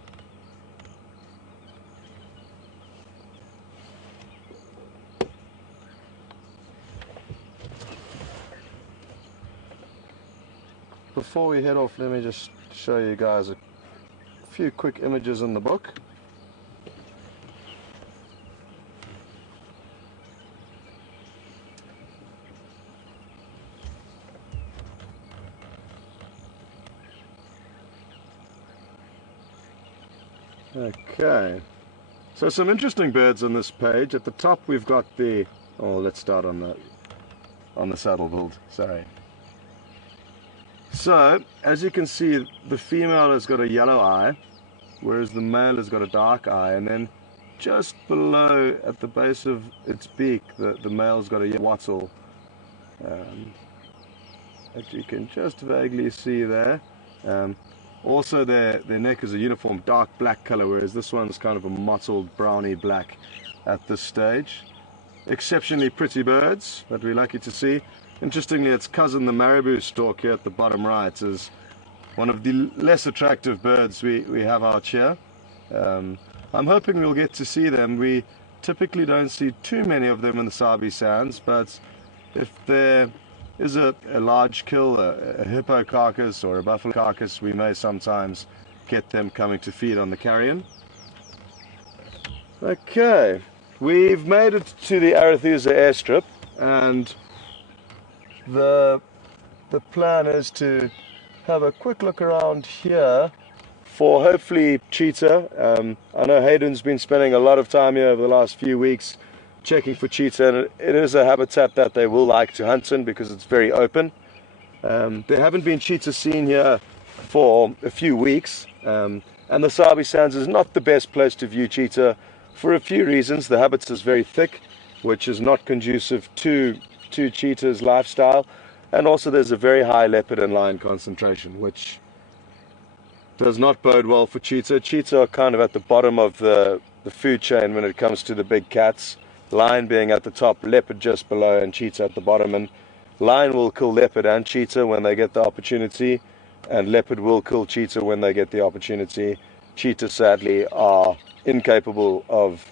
Before we head off, let me just show you guys a few quick images in the book. Okay, so some interesting birds on this page. At the top we've got the, let's start on the saddle-billed, sorry. So, as you can see, the female has got a yellow eye, whereas the male has got a dark eye, and then just below, at the base of its beak, the male's got a yellow wattle that you can just vaguely see there. Also, their neck is a uniform dark black color, whereas this one's kind of a mottled browny black at this stage. Exceptionally pretty birds that we're lucky to see. Interestingly, its cousin, the marabou stork, here at the bottom right, is one of the less attractive birds we have out here. I'm hoping we'll get to see them. We typically don't see too many of them in the Sabi Sands, but if there is a large kill, a hippo carcass or a buffalo carcass, we may sometimes get them coming to feed on the carrion. Okay, we've made it to the Arathusa airstrip, and the plan is to have a quick look around here for hopefully cheetah. I know Hayden's been spending a lot of time here over the last few weeks checking for cheetah, and it is a habitat that they will like to hunt in because it's very open. There haven't been cheetah seen here for a few weeks, and the Sabi Sands is not the best place to view cheetah for a few reasons. The habitat is very thick, which is not conducive to cheetah's lifestyle, and also there's a very high leopard and lion concentration, which does not bode well for cheetah. Cheetah are kind of at the bottom of the food chain when it comes to the big cats, lion being at the top, leopard just below, and cheetah at the bottom. And lion will kill leopard and cheetah when they get the opportunity, and leopard will kill cheetah when they get the opportunity. Cheetah sadly are incapable of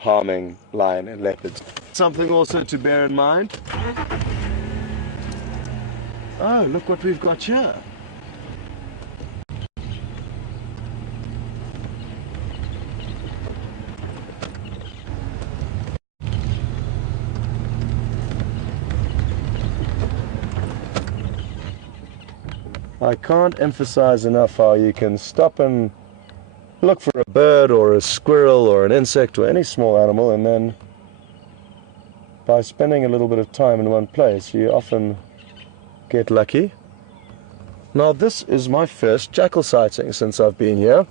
harming lion and leopards. Something also to bear in mind. Oh, look what we've got here. I can't emphasize enough how you can stop and look for a bird or a squirrel or an insect or any small animal, and then by spending a little bit of time in one place you often get lucky. Now this is my first jackal sighting since I've been here.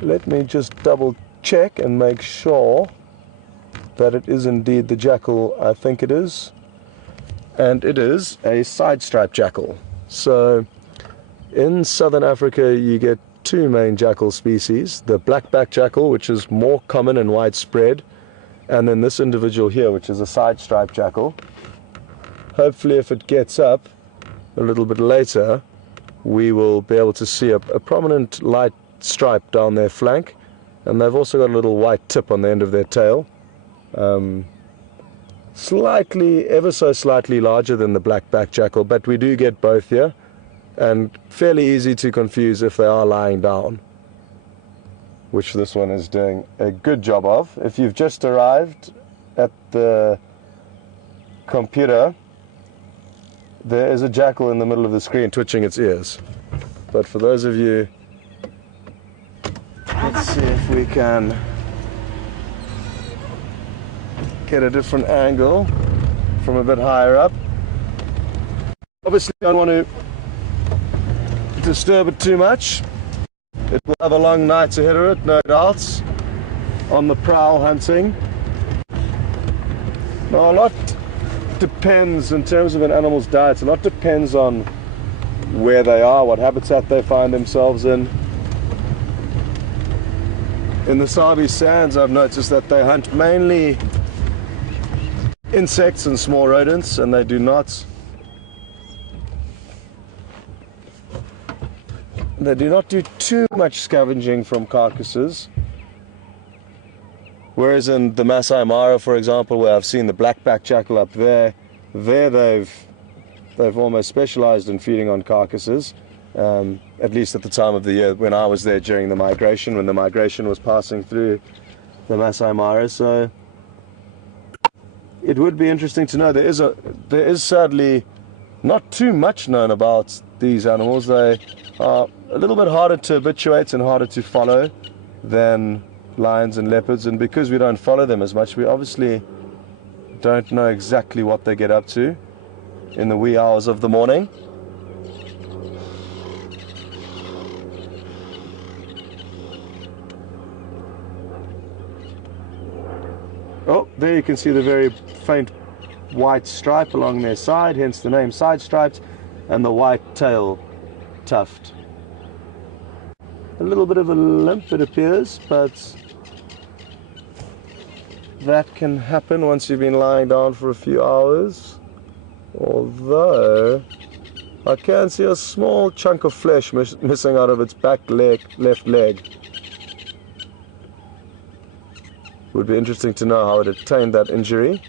Let me just double check and make sure that it is indeed the jackal I think it is, and it is a side-striped jackal. So in southern Africa you get two main jackal species, the black-backed jackal, which is more common and widespread, and then this individual here, which is a side-striped jackal. Hopefully if it gets up a little bit later we will be able to see a prominent light stripe down their flank, and they've also got a little white tip on the end of their tail. Slightly, ever so slightly larger than the black-backed jackal, but we do get both here, and fairly easy to confuse if they are lying down, which this one is doing a good job of. If you've just arrived at the computer, there is a jackal in the middle of the screen twitching its ears. But for those of you, let's see if we can get a different angle from a bit higher up. Obviously I don't want to disturb it too much. It will have a long night ahead of it, no doubt, on the prowl hunting. Now a lot depends, in terms of an animal's diet, a lot depends on where they are, what habitat they find themselves in. In the Sabi Sands I've noticed that they hunt mainly insects and small rodents, and they do not do too much scavenging from carcasses. Whereas in the Masai Mara, for example, where I've seen the black-backed jackal up there they've almost specialized in feeding on carcasses, at least at the time of the year when I was there during the migration, when the migration was passing through the Masai Mara. So it would be interesting to know. There is sadly not too much known about these animals. They are a little bit harder to habituate and harder to follow than lions and leopards, and because we don't follow them as much, we obviously don't know exactly what they get up to in the wee hours of the morning. Oh, there you can see the very faint white stripe along their side, hence the name side stripes, and the white tail tuft. A little bit of a limp, it appears, but that can happen once you've been lying down for a few hours. Although I can see a small chunk of flesh missing out of its back leg, left leg. Would be interesting to know how it attained that injury.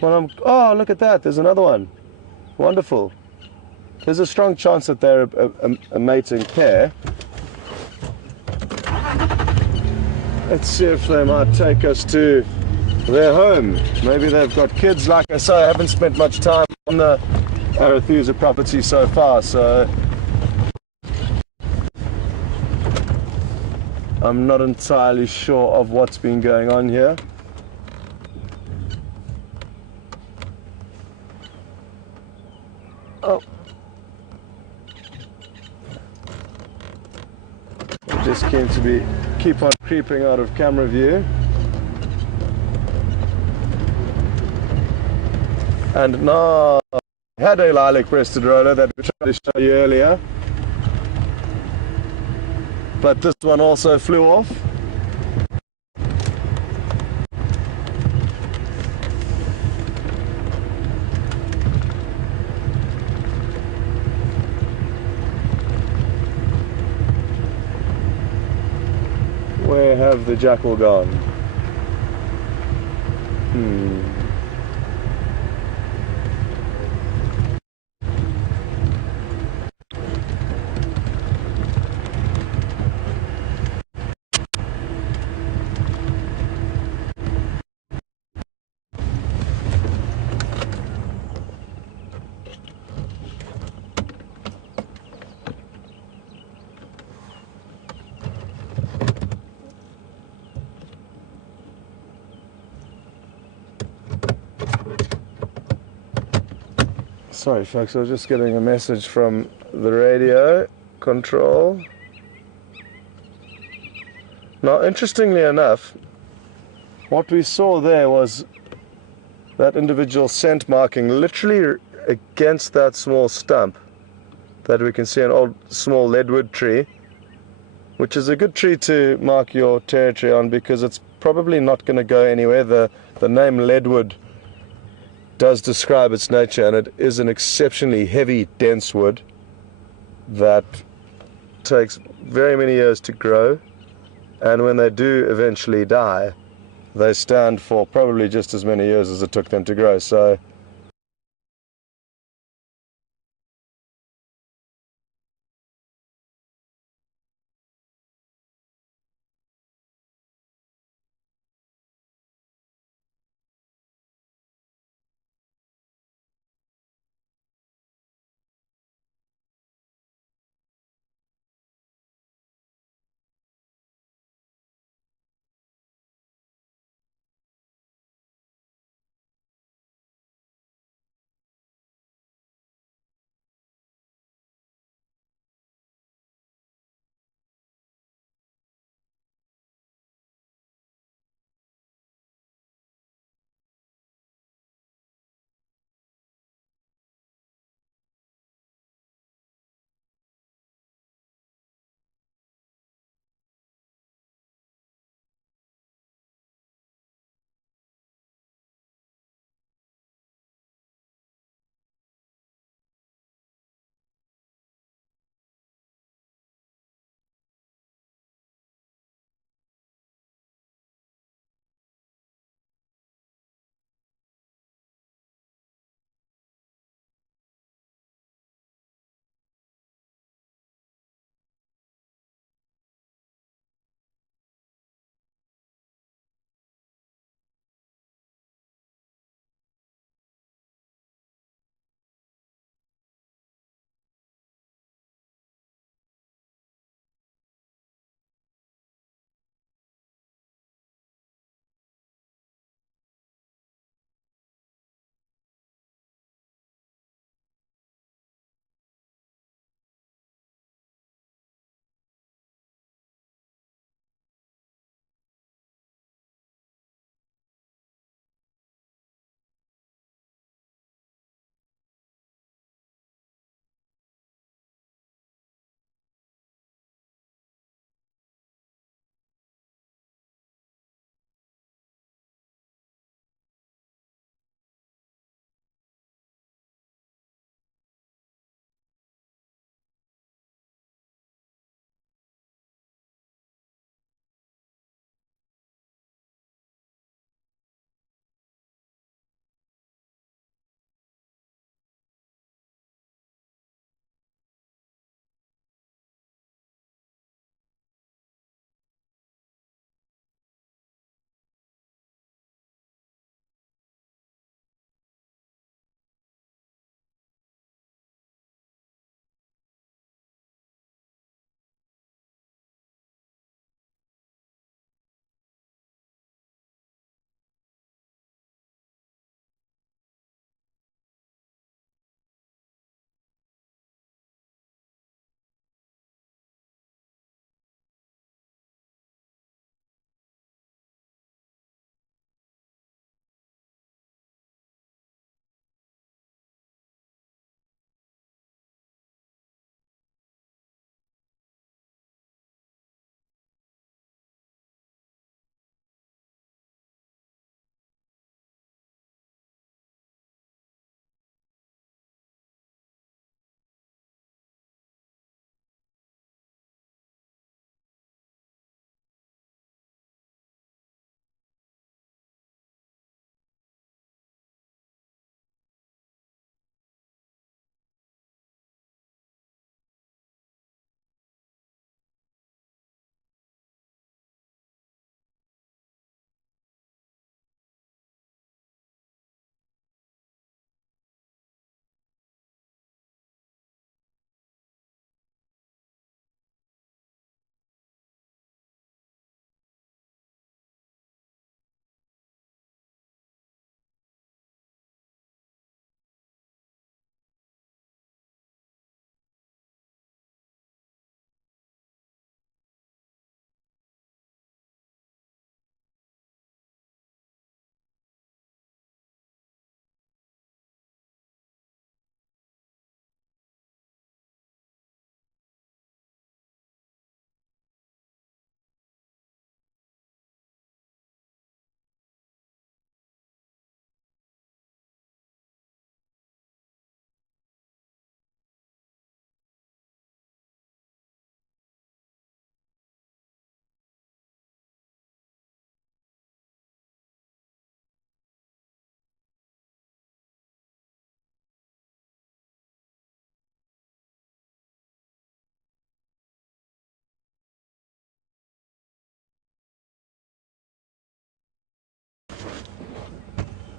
Well, oh, look at that, there's another one. Wonderful. There's a strong chance that they're a mating pair. Let's see if they might take us to their home. Maybe they've got kids. Like I say, I haven't spent much time on the Arathusa property so far, so I'm not entirely sure of what's been going on here. Oh. I'm just keen to keep on creeping out of camera view. And now I had a lilac-breasted roller that we tried to show you earlier, but this one also flew off. Where have the jackal gone? Sorry folks, I was just getting a message from the radio control. Now, interestingly enough, what we saw there was that individual scent marking literally against that small stump that we can see, an old small leadwood tree, which is a good tree to mark your territory on because it's probably not going to go anywhere. The name leadwood does describe its nature, and it is an exceptionally heavy, dense wood that takes very many years to grow, and when they do eventually die, they stand for probably just as many years as it took them to grow. So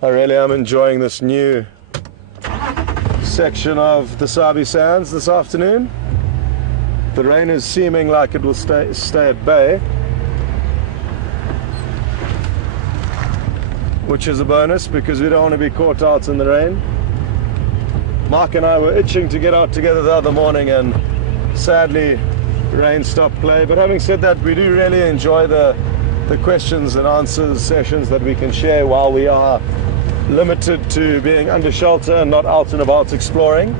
I really am enjoying this new section of the Sabi Sands this afternoon. The rain is seeming like it will stay at bay, which is a bonus because we don't want to be caught out in the rain. Mark and I were itching to get out together the other morning, and sadly rain stopped play. But having said that, we do really enjoy the questions and answers sessions that we can share while we are limited to being under shelter and not out and about exploring.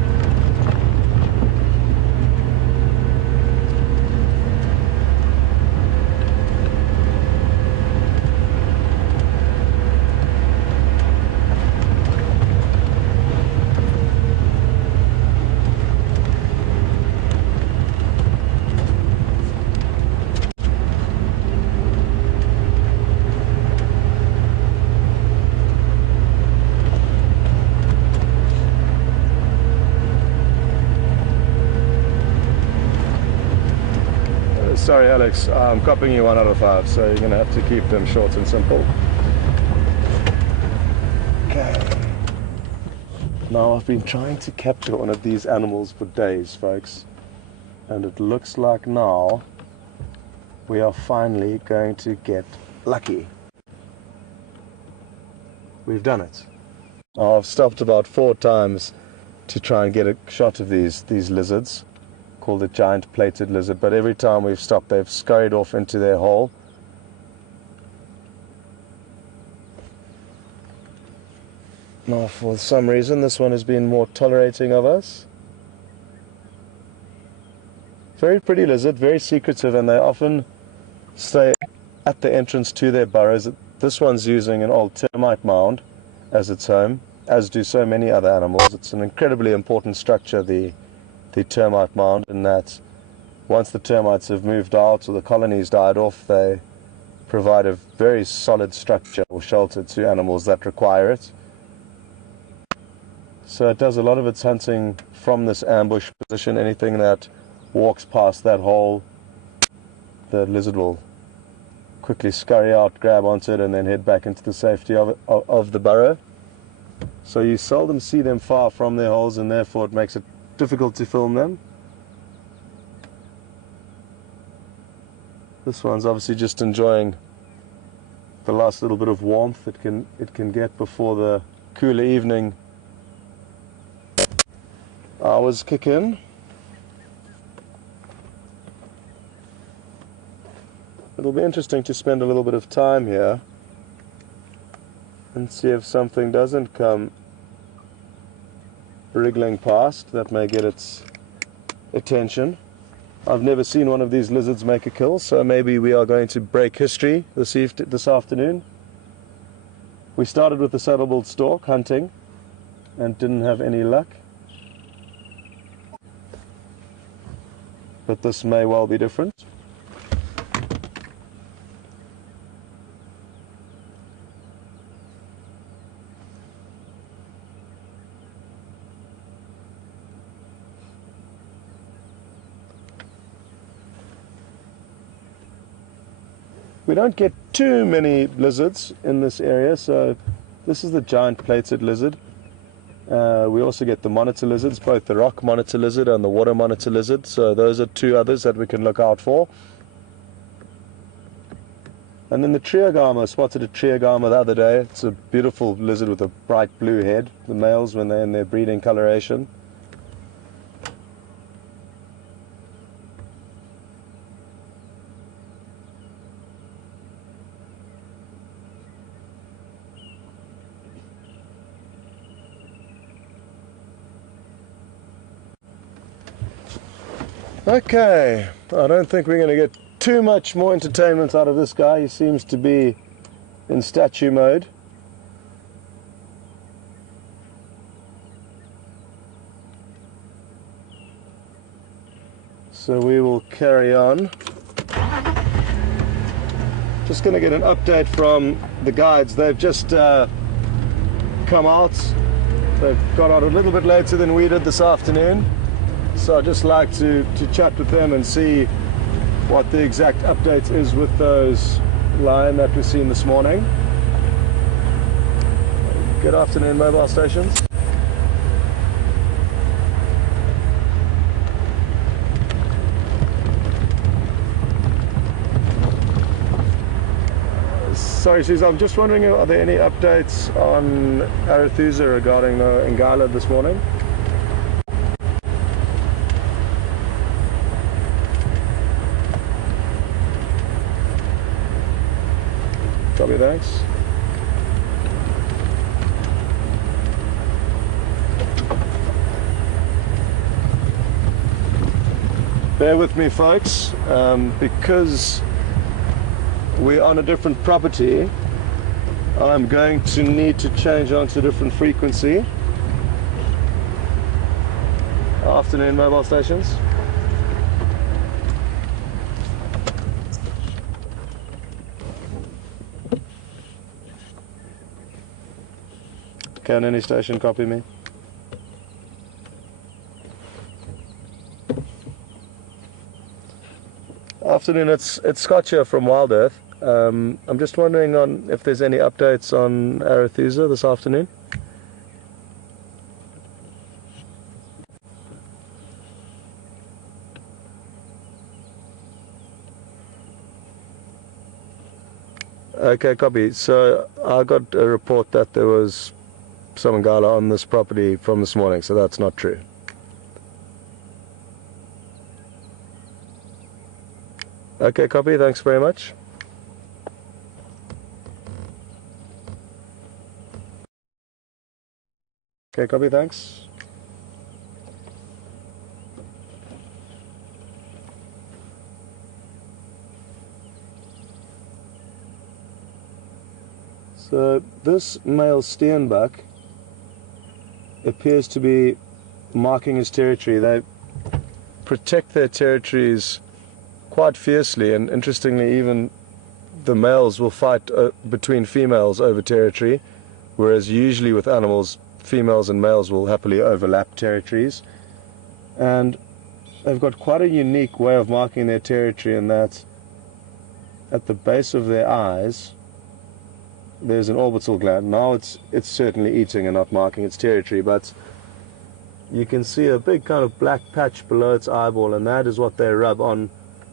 Sorry Alex, I'm copying you 1 out of 5, so you're going to have to keep them short and simple. Okay. Now I've been trying to capture one of these animals for days, folks, and it looks like now we are finally going to get lucky. We've done it. I've stopped about 4 times to try and get a shot of these lizards, called the giant plated lizard, but every time we've stopped they've scurried off into their hole. Now for some reason this one has been more tolerating of us. Very pretty lizard, very secretive, and they often stay at the entrance to their burrows. This one's using an old termite mound as its home, as do so many other animals. It's an incredibly important structure, the termite mound, in that once the termites have moved out or the colonies died off, they provide a very solid structure or shelter to animals that require it. So it does a lot of its hunting from this ambush position. Anything that walks past that hole, the lizard will quickly scurry out, grab onto it, and then head back into the safety of the burrow. So you seldom see them far from their holes, and therefore it makes it difficult to film them. This one's obviously just enjoying the last little bit of warmth it can get before the cooler evening hours kick in. It'll be interesting to spend a little bit of time here and see if something doesn't come wriggling past that may get its attention. I've never seen one of these lizards make a kill, so maybe we are going to break history this afternoon. We started with the saddle-billed stork hunting and didn't have any luck, but this may well be different. We don't get too many lizards in this area, so this is the giant plated lizard. We also get the monitor lizards, both the rock monitor lizard and the water monitor lizard, so those are 2 others that we can look out for. And then the triagama, I spotted a triagama the other day. It's a beautiful lizard with a bright blue head, the males when they're in their breeding coloration. Okay, I don't think we're going to get too much more entertainment out of this guy. He seems to be in statue mode. So we will carry on. Just going to get an update from the guides. They've just come out. They've got out a little bit later than we did this afternoon. So I'd just like to chat with them and see what the exact update is with those lion that we've seen this morning. Good afternoon, mobile stations. Sorry, Susan, I'm just wondering, are there any updates on Arathusa regarding the Ngala this morning? Copy, thanks. Bear with me, folks, because we're on a different property. I'm going to need to change onto a different frequency. Afternoon, mobile stations. Can any station copy me? Afternoon, it's Scott here from Wild Earth. I'm just wondering if there's any updates on Arathusa this afternoon. Okay, copy. So I got a report that there was some Ngala on this property from this morning, so that's not true. Okay, copy. Thanks very much. Okay, copy. Thanks. So this male steenbuck appears to be marking his territory. They protect their territories quite fiercely, and interestingly, even the males will fight between females over territory, whereas usually with animals, females and males will happily overlap territories. And they've got quite a unique way of marking their territory, in that at the base of their eyes there's an orbital gland. Now it's certainly eating and not marking its territory, but you can see a big kind of black patch below its eyeball, and that is what they rub on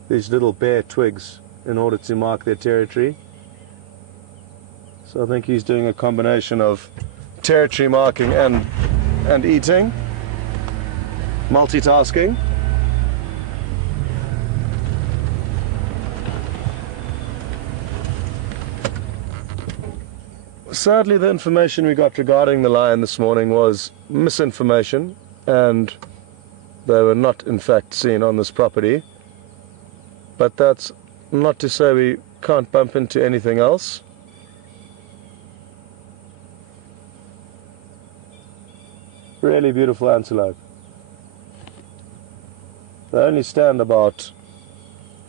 these little bare twigs in order to mark their territory. So I think he's doing a combination of territory marking and eating, multitasking. Sadly, the information we got regarding the lion this morning was misinformation, and they were not in fact seen on this property. But that's not to say we can't bump into anything else. Really beautiful antelope. They only stand about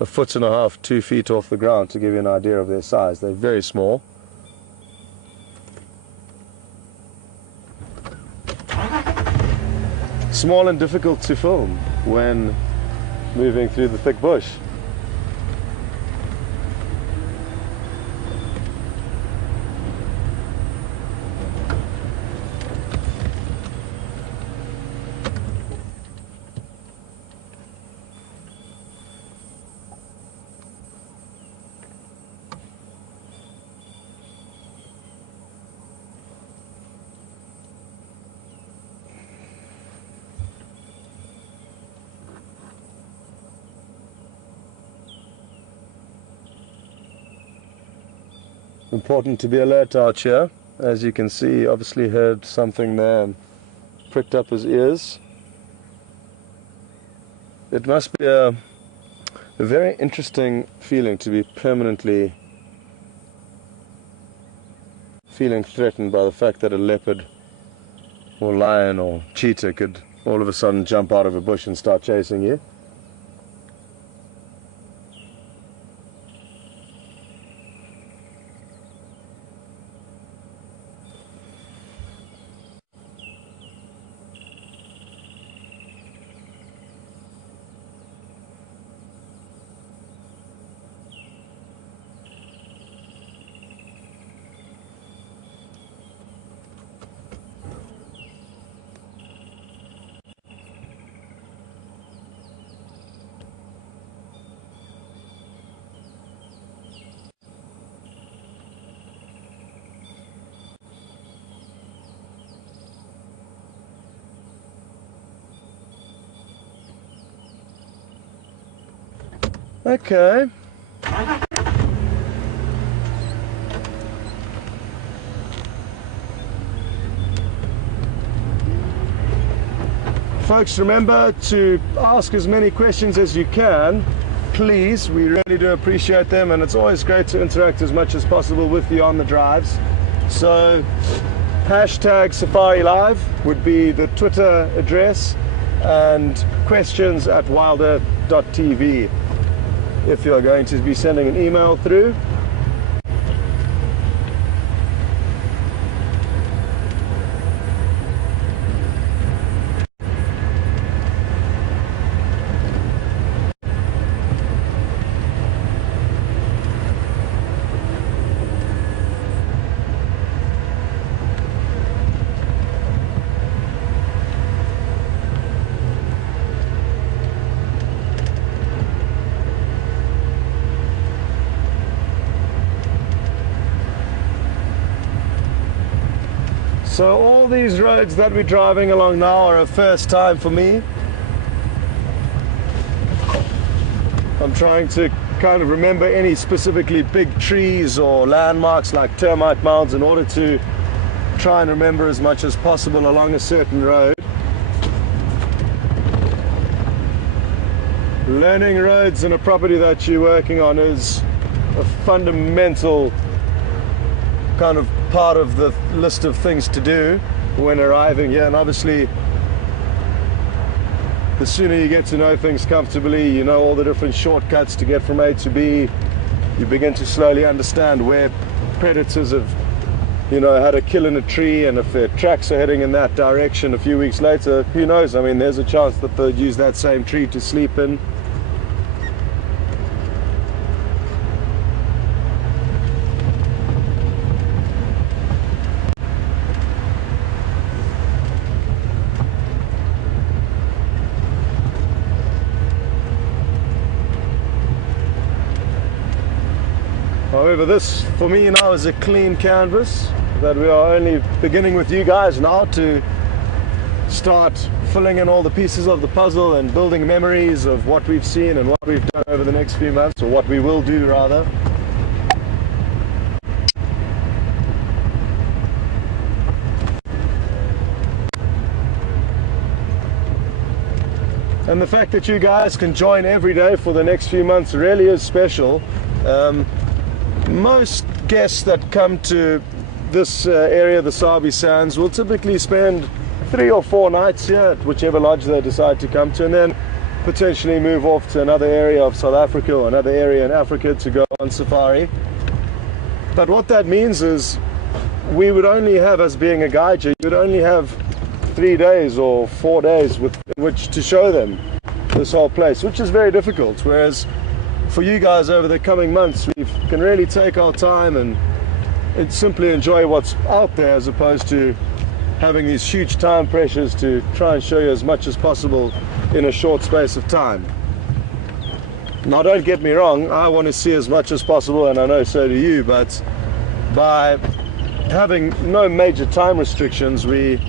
1.5 feet, 2 feet off the ground, to give you an idea of their size. They're very small. Small and difficult to film when moving through the thick bush. Important to be alert out here. As you can see, obviously heard something there and pricked up his ears. It must be a very interesting feeling to be permanently feeling threatened by the fact that a leopard or lion or cheetah could all of a sudden jump out of a bush and start chasing you. Okay. Folks, remember to ask as many questions as you can. Please, we really do appreciate them, and it's always great to interact as much as possible with you on the drives. So, hashtag Safari Live would be the Twitter address, and questions at WildEarthTV if you're going to be sending an email through. So all these roads that we're driving along now are a first time for me. I'm trying to kind of remember any specifically big trees or landmarks like termite mounds in order to try and remember as much as possible along a certain road. Learning roads in a property that you're working on is a fundamental kind of part of the list of things to do when arriving here, and obviously the sooner you get to know things comfortably, you know all the different shortcuts to get from A to B, you begin to slowly understand where predators have, you know, had a kill in a tree, and if their tracks are heading in that direction a few weeks later, who knows, I mean there's a chance that they'll use that same tree to sleep in. However, this for me now is a clean canvas that we are only beginning with you guys now to start filling in all the pieces of the puzzle and building memories of what we've seen and what we've done over the next few months, or what we will do rather. And the fact that you guys can join every day for the next few months really is special. Most guests that come to this area, the Sabi Sands, will typically spend 3 or 4 nights here at whichever lodge they decide to come to, and then potentially move off to another area of South Africa or another area in Africa to go on safari. But what that means is we would only have, as being a guide, you would only have 3 days or 4 days with which to show them this whole place, which is very difficult. Whereas for you guys over the coming months, we can really take our time and simply enjoy what's out there, as opposed to having these huge time pressures to try and show you as much as possible in a short space of time. Now don't get me wrong, I want to see as much as possible, and I know so do you, but by having no major time restrictions, we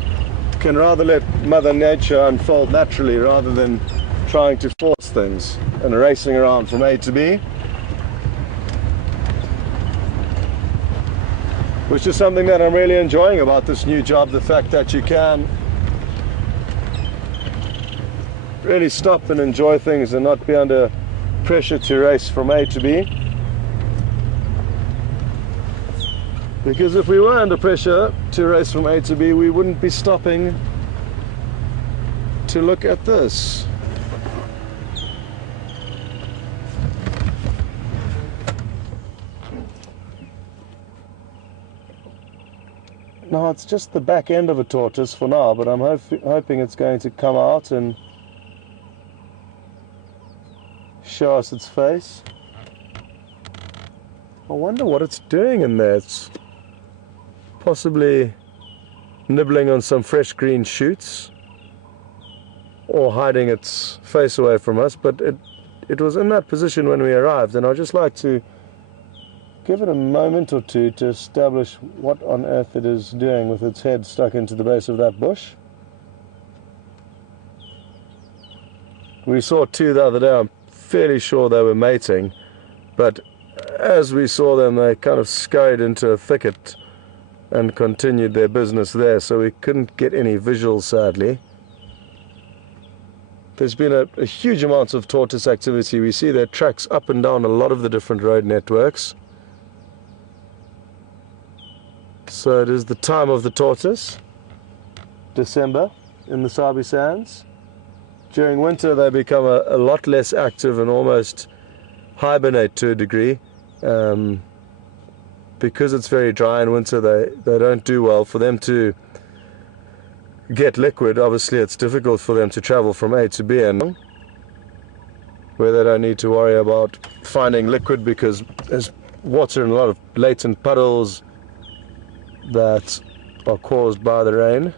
can rather let Mother Nature unfold naturally rather than trying to force things and racing around from A to B, which is something that I'm really enjoying about this new job, the fact that you can really stop and enjoy things and not be under pressure to race from A to B. Because if we were under pressure to race from A to B, we wouldn't be stopping to look at this. Now it's just the back end of a tortoise for now, but I'm hoping it's going to come out and show us its face. I wonder what it's doing in there. It's possibly nibbling on some fresh green shoots or hiding its face away from us, but it was in that position when we arrived, and I'd just like to give it a moment or two to establish what on earth it is doing with its head stuck into the base of that bush. We saw 2 the other day. I'm fairly sure they were mating, but as we saw them, they kind of scurried into a thicket and continued their business there, so we couldn't get any visuals, sadly. There's been a huge amount of tortoise activity. We see their tracks up and down a lot of the different road networks. So it is the time of the tortoise, December, in the Sabi Sands. During winter they become a lot less active and almost hibernate to a degree. Because it's very dry in winter, they don't do well. For them to get liquid, obviously it's difficult for them to travel from A to B, and where they don't need to worry about finding liquid because there's water in a lot of latent puddles that are caused by the rain.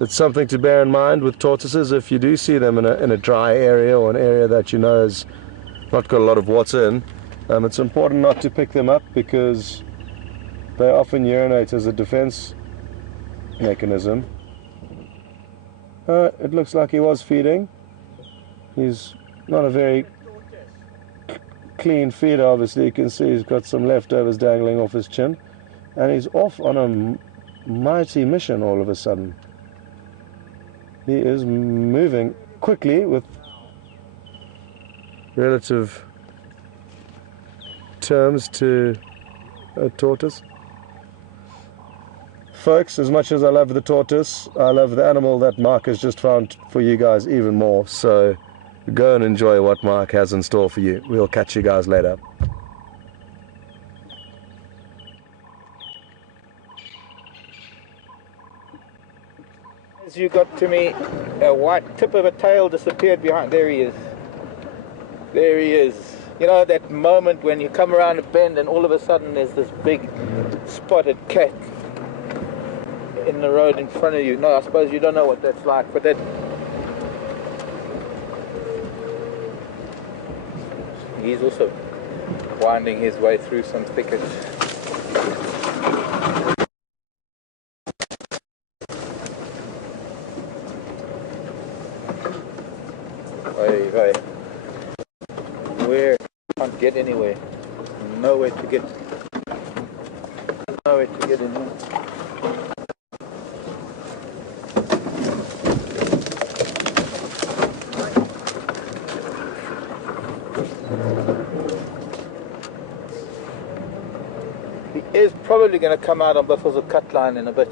It's something to bear in mind with tortoises. If you do see them in a dry area, or an area that you know has not got a lot of water in, it's important not to pick them up because they often urinate as a defense mechanism. It looks like he was feeding. He's not a very clean feeder, obviously. You can see he's got some leftovers dangling off his chin, and he's off on a mighty mission all of a sudden. He is moving quickly with relative terms to a tortoise. Folks, as much as I love the tortoise, I love the animal that Mark has just found for you guys even more. So go and enjoy what Mark has in store for you. We'll catch you guys later. As you got to me, a white tip of a tail disappeared behind. There he is. There he is. You know that moment when you come around a bend and all of a sudden there's this big spotted cat in the road in front of you. No, I suppose you don't know what that's like, but that... He's also winding his way through some thickets. Hey. Where? Can't get anywhere. Nowhere to get. Nowhere to get in here. He is probably going to come out on Buffalo's cut line in a bit.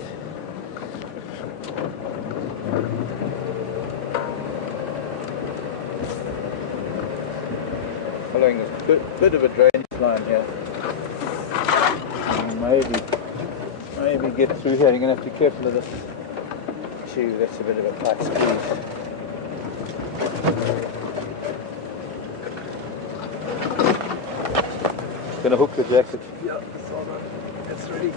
Following this bit of a drainage line here. Maybe get through here. You're going to have to be careful of this. Gee, that's a bit of a tight squeeze. Going to hook the jacket. Yeah, that's all done. It's ready.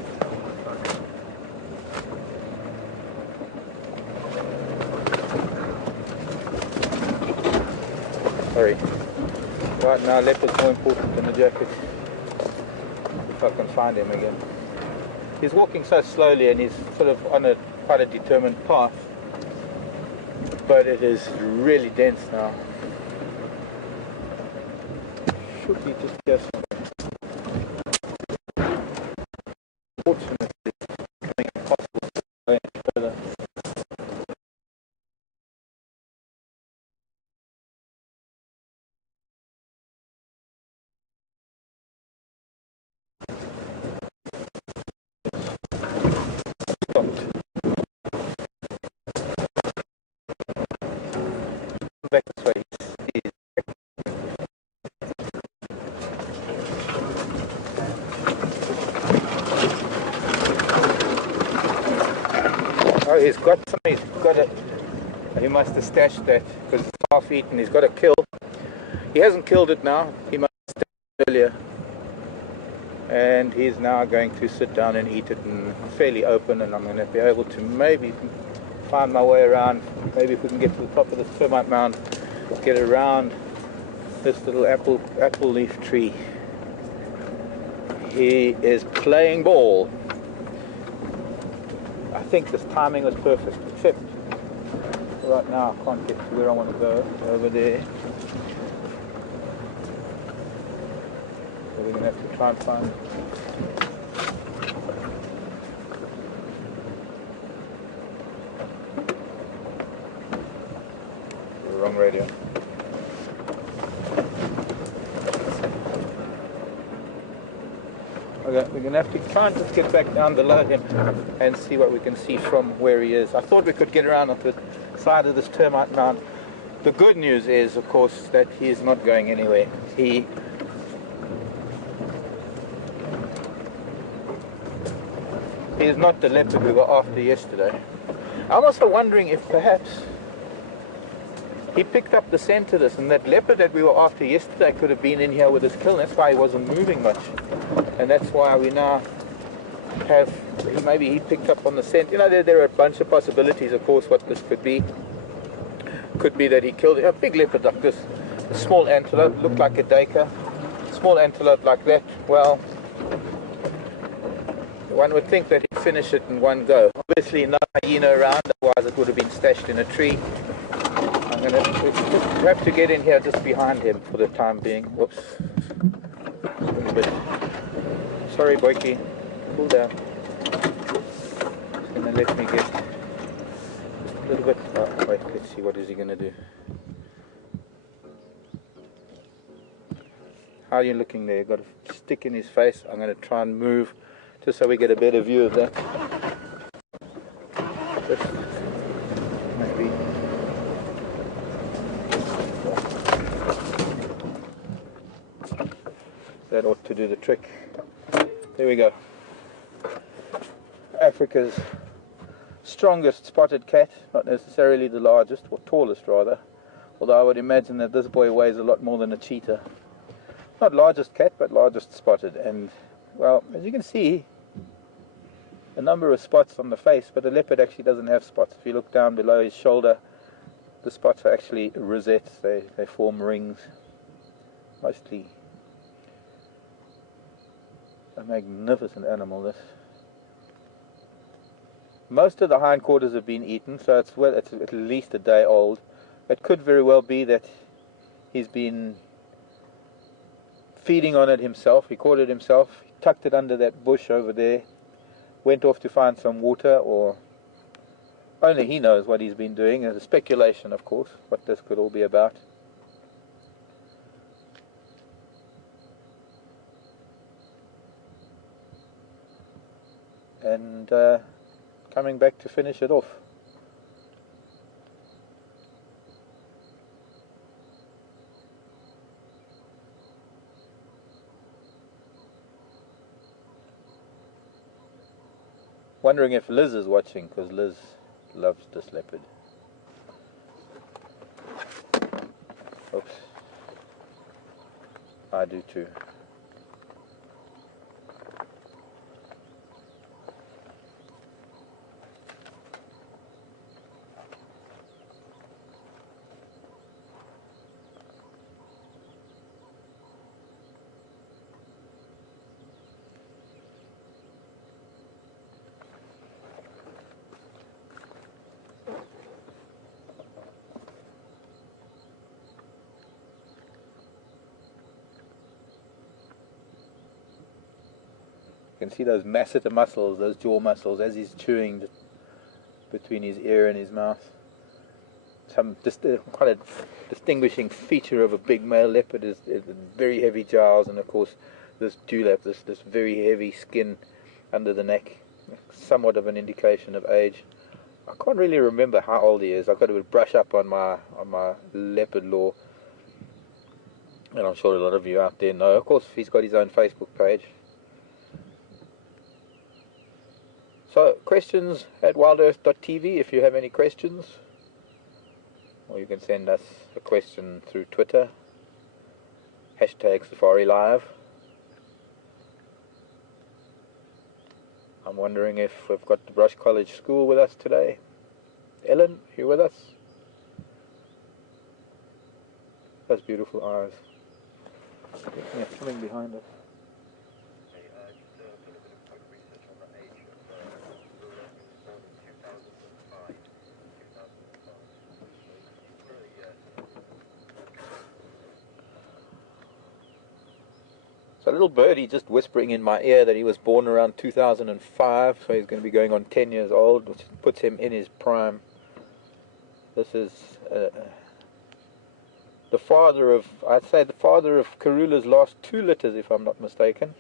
Sorry. Right now, leopard's more important than the jacket. If I can find him again. He's walking so slowly and he's sort of on quite a determined path. But it is really dense now. Should be just here somewhere. Fortunately, it's becoming impossible to go any further. Back this way. Oh, he's got some. He's got it. He must have stashed that because it's half eaten. He's got a kill. He hasn't killed it now. He must have stashed it earlier. And he's now going to sit down and eat it, and fairly open, and I'm going to be able to maybe find my way around. Maybe if we can get to the top of this termite mound, get around this little apple leaf tree. He is playing ball. I think this timing was perfect, except Right now I can't get to where I want to go, over there. So we're going to have to try and find the wrong radio. Okay, we're going to have to try and just get back down below him and see what we can see from where he is. I thought we could get around on the side of this termite mound. The good news is, of course, that he is not going anywhere. He is not the leopard we were after yesterday. I'm also wondering if perhaps he picked up the scent of this, and that leopard that we were after yesterday could have been in here with his kill. That's why he wasn't moving much. And that's why we now have, maybe he picked up on the scent. You know, there are a bunch of possibilities, of course, what this could be. Could be that he killed a big leopard like this. A small antelope, looked like a daker. Small antelope like that, well, one would think that he'd finish it in one go. Obviously no hyena around, otherwise it would have been stashed in a tree. I'm going to have to get in here just behind him for the time being. Whoops. A little bit. Sorry, Boyki. Cool down. He's going to let me get just a little bit. Oh, wait, let's see, what is he going to do? How are you looking there? You've got a stick in his face. I'm going to try and move just so we get a better view of that. Just maybe. That ought to do the trick. There we go. Africa's strongest spotted cat, not necessarily the largest, or tallest rather, although I would imagine that this boy weighs a lot more than a cheetah. Not largest cat, but largest spotted. And well, as you can see, a number of spots on the face, but the leopard actually doesn't have spots. If you look down below his shoulder, the spots are actually rosettes. They form rings. Mostly a magnificent animal, this. Most of the hindquarters have been eaten, so it's at least a day old. It could very well be that he's been feeding on it himself. He caught it himself, he tucked it under that bush over there, went off to find some water, or only he knows what he's been doing. It's a speculation, of course, what this could all be about. And coming back to finish it off. Wondering if Liz is watching, because Liz loves this leopard. Oops. I do too. You can see those masseter muscles, those jaw muscles, as he's chewing between his ear and his mouth. Quite a distinguishing feature of a big male leopard is very heavy jowls, and of course this dewlap, this very heavy skin under the neck, somewhat of an indication of age. I can't really remember how old he is. I've got to brush up on my leopard lore, and I'm sure a lot of you out there know. Of course, he's got his own Facebook page. So, questions at WildEarthTV if you have any questions. Or you can send us a question through Twitter. #SafariLive. I'm wondering if we've got the Brush College School with us today. Ellen, you with us? Those beautiful eyes. Yeah, something behind us. little birdie just whispering in my ear that he was born around 2005, so he's going to be going on 10 years old, which puts him in his prime. This is the father of, I'd say the father of Karula's last 2 litters, if I'm not mistaken.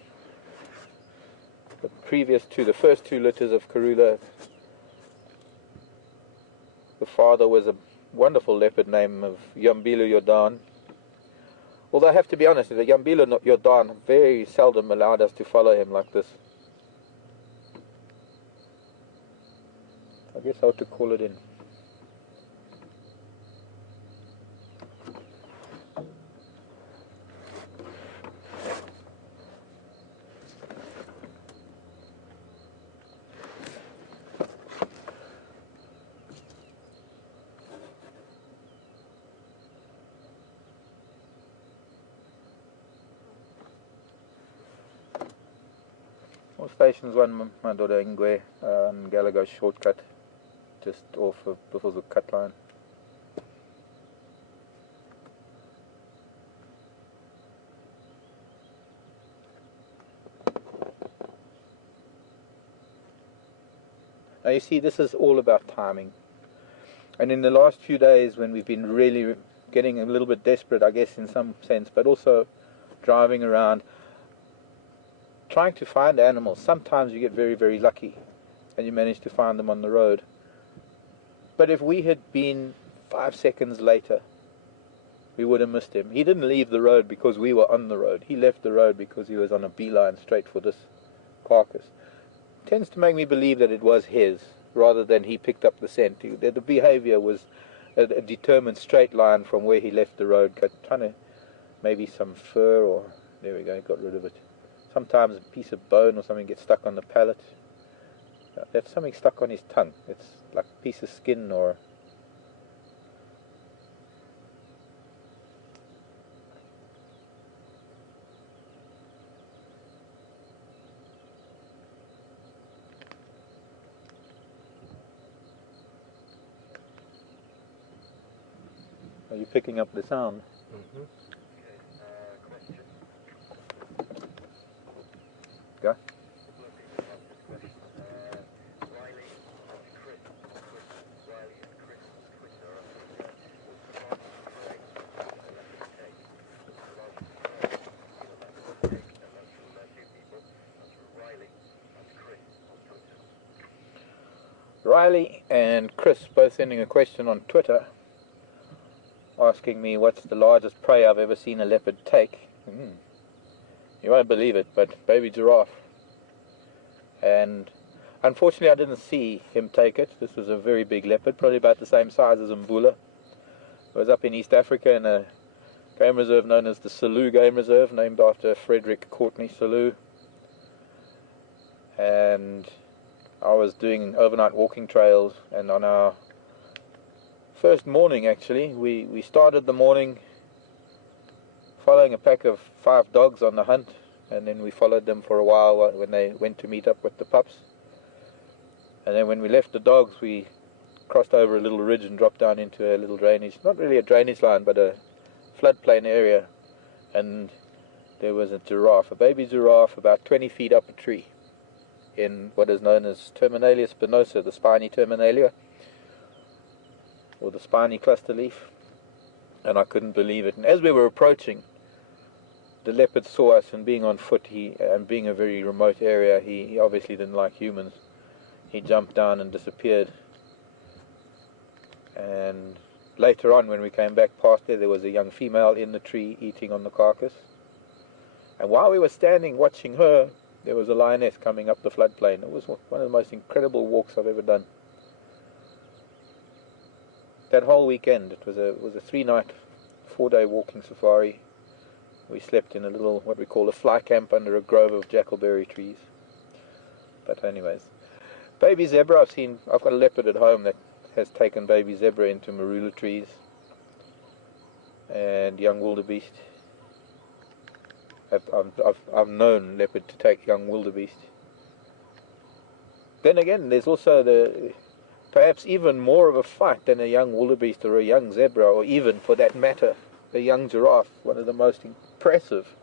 The previous 2, the first 2 litters of Karula, the father was a wonderful leopard named of Yambilo Jordan. Although I have to be honest, the Yambilo Jordan very seldom allowed us to follow him like this. I guess I ought to call it in. Stations 1, Madora Ingwe, and Gallagher shortcut, just off of Buffalo's cut line. Now you see, this is all about timing. And in the last few days, when we've been really getting a little bit desperate, I guess in some sense, but also driving around, trying to find animals, sometimes you get very, very lucky and you manage to find them on the road. But if we had been 5 seconds later, we would have missed him. He didn't leave the road because we were on the road. He left the road because he was on a beeline straight for this carcass. It tends to make me believe that it was his, rather than he picked up the scent. The behavior was a determined straight line from where he left the road, trying to, maybe some fur, or there we go, got rid of it. Sometimes a piece of bone or something gets stuck on the palate. There's something stuck on his tongue. It's like a piece of skin or... Are you picking up the sound? Mm-hmm. Go. Riley and Chris both sending a question on Twitter asking me what's the largest prey I've ever seen a leopard take. You won't believe it, but baby giraffe. And unfortunately I didn't see him take it. This was a very big leopard, probably about the same size as Mbula. It was up in East Africa in a game reserve known as the Selous Game Reserve, named after Frederick Courtney Selous. And I was doing overnight walking trails, and on our first morning actually, we started the morning following a pack of 5 dogs on the hunt, and then we followed them for a while when they went to meet up with the pups. And then when we left the dogs, we crossed over a little ridge and dropped down into a little drainage, not really a drainage line, but a floodplain area. And there was a giraffe, a baby giraffe, about 20 feet up a tree in what is known as Terminalia spinosa, the spiny terminalia, or the spiny cluster leaf. And I couldn't believe it. And as we were approaching, the leopard saw us, and being on foot, and being a very remote area, he obviously didn't like humans. He jumped down and disappeared. And later on, when we came back past there was a young female in the tree eating on the carcass. And while we were standing watching her, there was a lioness coming up the floodplain. It was one of the most incredible walks I've ever done. That whole weekend, it was a 3-night, 4-day walking safari. We slept in a little, what we call a fly camp, under a grove of jackalberry trees. But anyways, baby zebra, I've got a leopard at home that has taken baby zebra into marula trees, and young wildebeest. I've known leopard to take young wildebeest. Then again, there's also perhaps even more of a fight than a young wildebeest or a young zebra, or even, for that matter, a young giraffe. One of the most impressive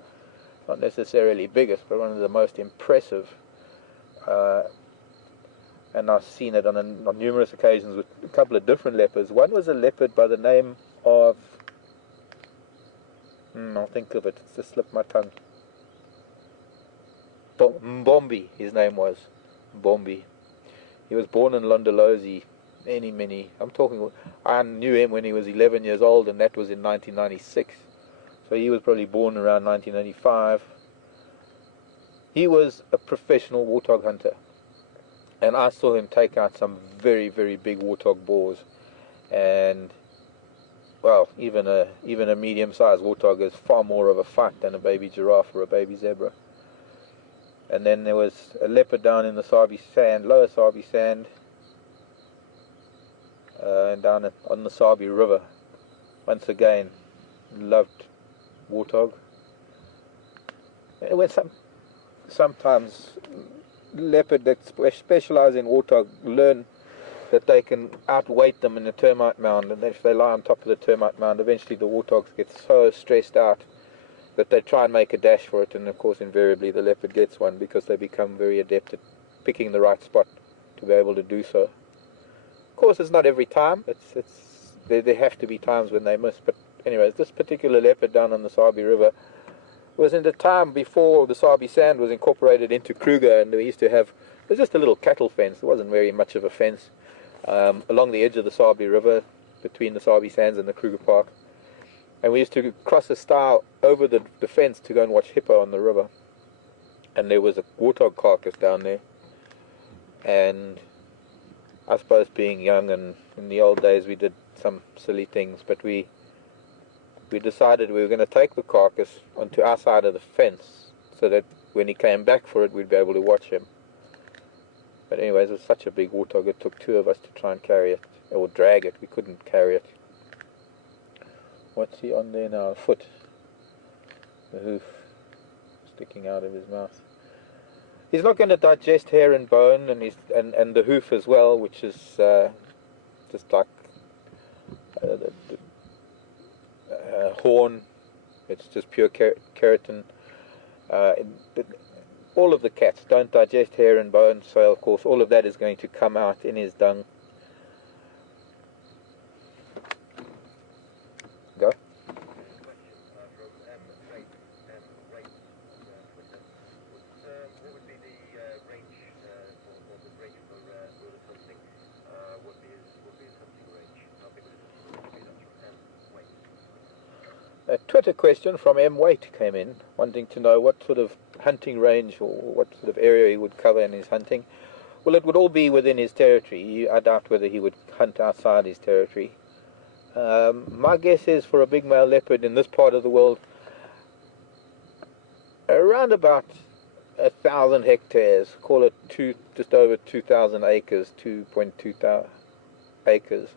not necessarily biggest, but one of the most impressive. And I've seen it on numerous occasions with a couple of different leopards. One was a leopard by the name of, I'll think of it, it's just slipped my tongue. Mbombi, his name was. Mbombi. He was born in Londolozi I knew him when he was 11 years old, and that was in 1996. So he was probably born around 1995. He was a professional warthog hunter. And I saw him take out some very, very big warthog boars. And, well, even a medium-sized warthog is far more of a fight than a baby giraffe or a baby zebra. And then there was a leopard down in the Sabi Sand, lower Sabi Sand, and down on the Sabi River. Once again, loved warthog. When sometimes leopard that specialize in warthog learn that they can outweight them in a termite mound, and if they lie on top of the termite mound, eventually the warthogs get so stressed out that they try and make a dash for it, and of course invariably the leopard gets one because they become very adept at picking the right spot to be able to do so. Of course it's not every time, there have to be times when they miss, but anyways, this particular leopard down on the Sabi River was in the time before the Sabi Sand was incorporated into Kruger, and we used to have, it was just a little cattle fence, it wasn't very much of a fence, along the edge of the Sabi River, between the Sabi Sands and the Kruger Park. And we used to cross a stile over the fence to go and watch hippo on the river. And there was a warthog carcass down there. And I suppose being young, and in the old days we did some silly things, but we decided we were going to take the carcass onto our side of the fence so that when he came back for it, we'd be able to watch him. But anyways, it was such a big warthog, it took two of us to try and carry it, or drag it. We couldn't carry it. What's he on there now? A foot. The hoof sticking out of his mouth. He's not going to digest hair and bone, and the hoof as well, which is just like the horn. It's just pure keratin. All of the cats don't digest hair and bone, so of course all of that is going to come out in his dung. Go. A Twitter question from M. Waite came in, wanting to know what sort of hunting range or what sort of area he would cover in his hunting. Well, it would all be within his territory. I doubt whether he would hunt outside his territory. My guess is for a big male leopard in this part of the world, around about 1,000 hectares, call it just over 2,000 acres, 2.2 acres.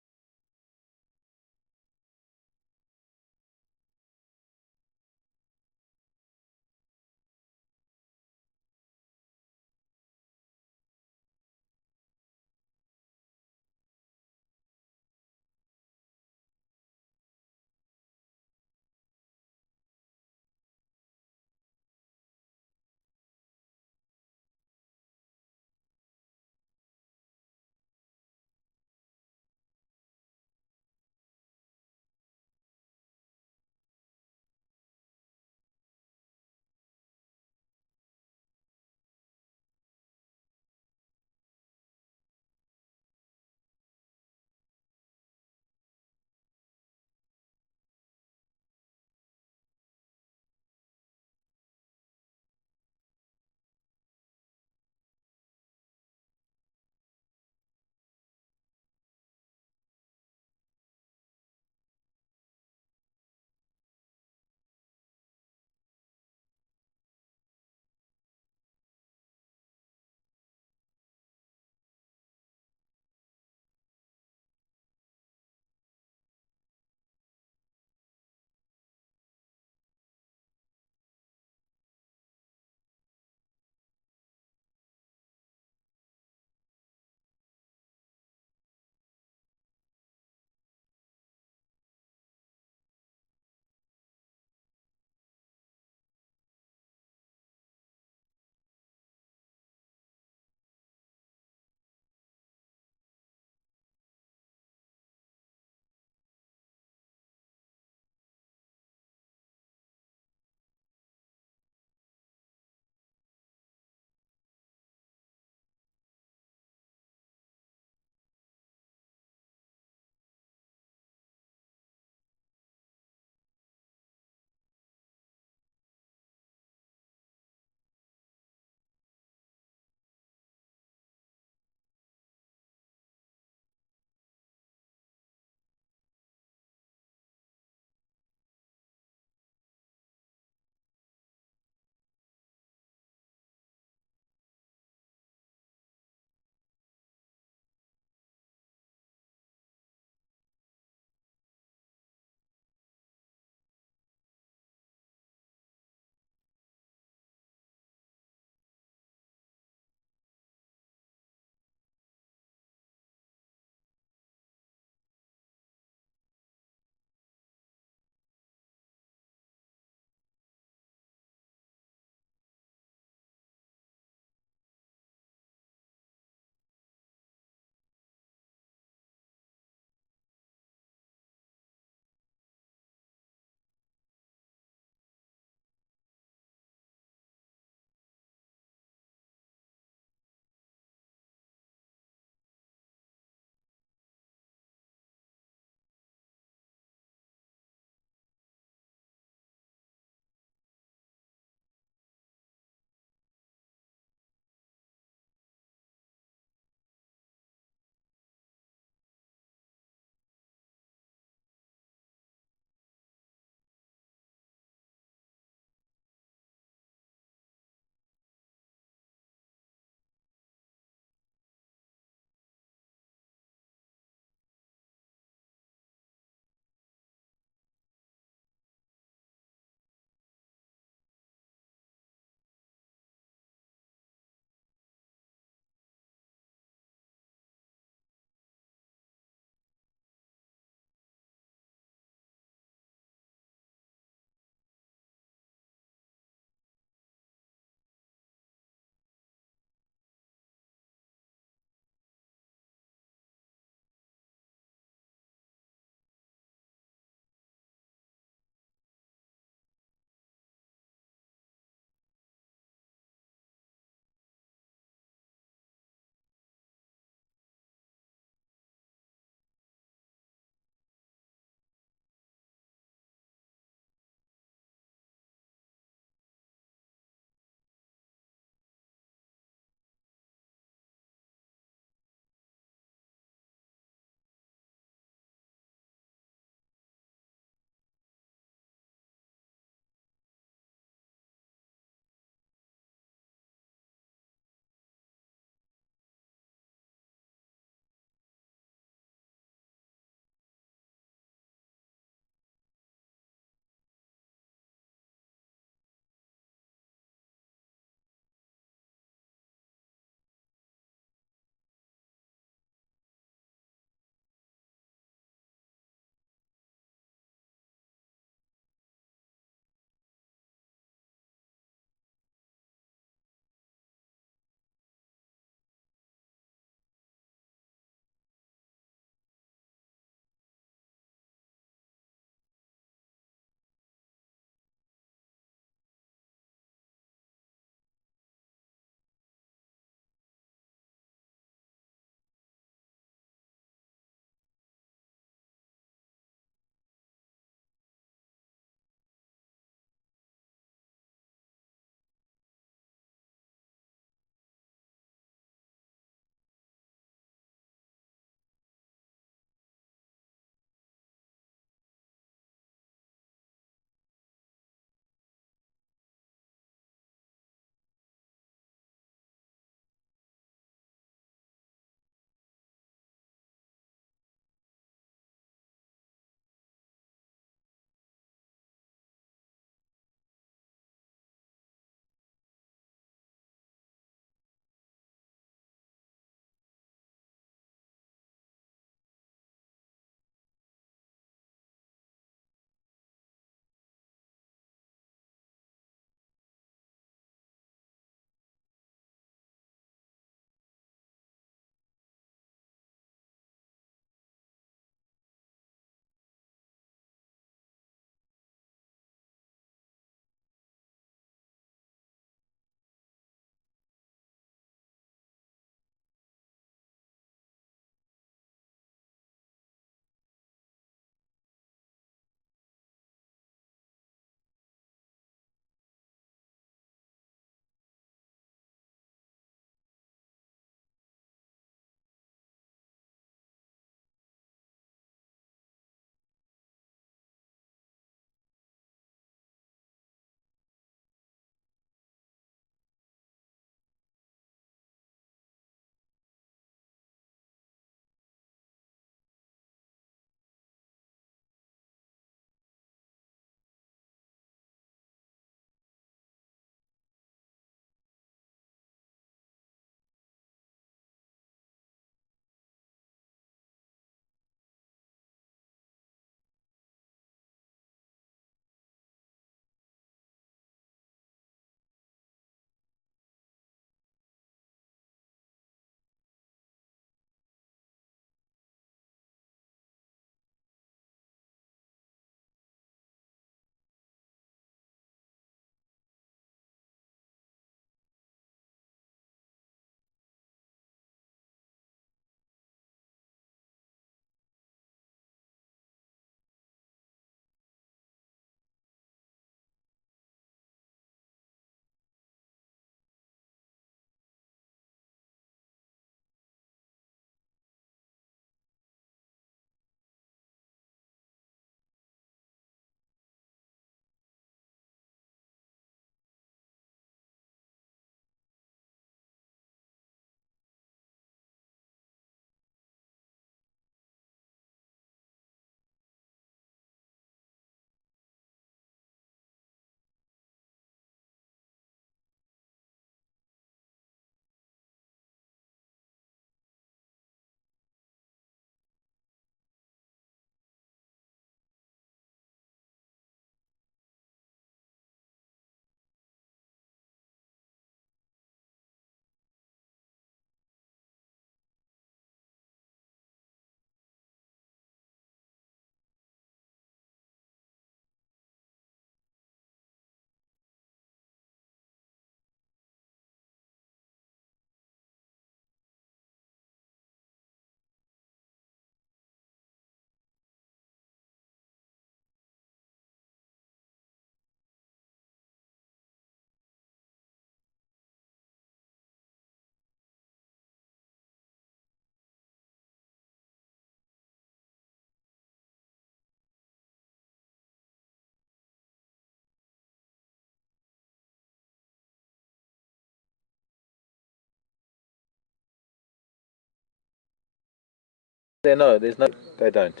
They don't.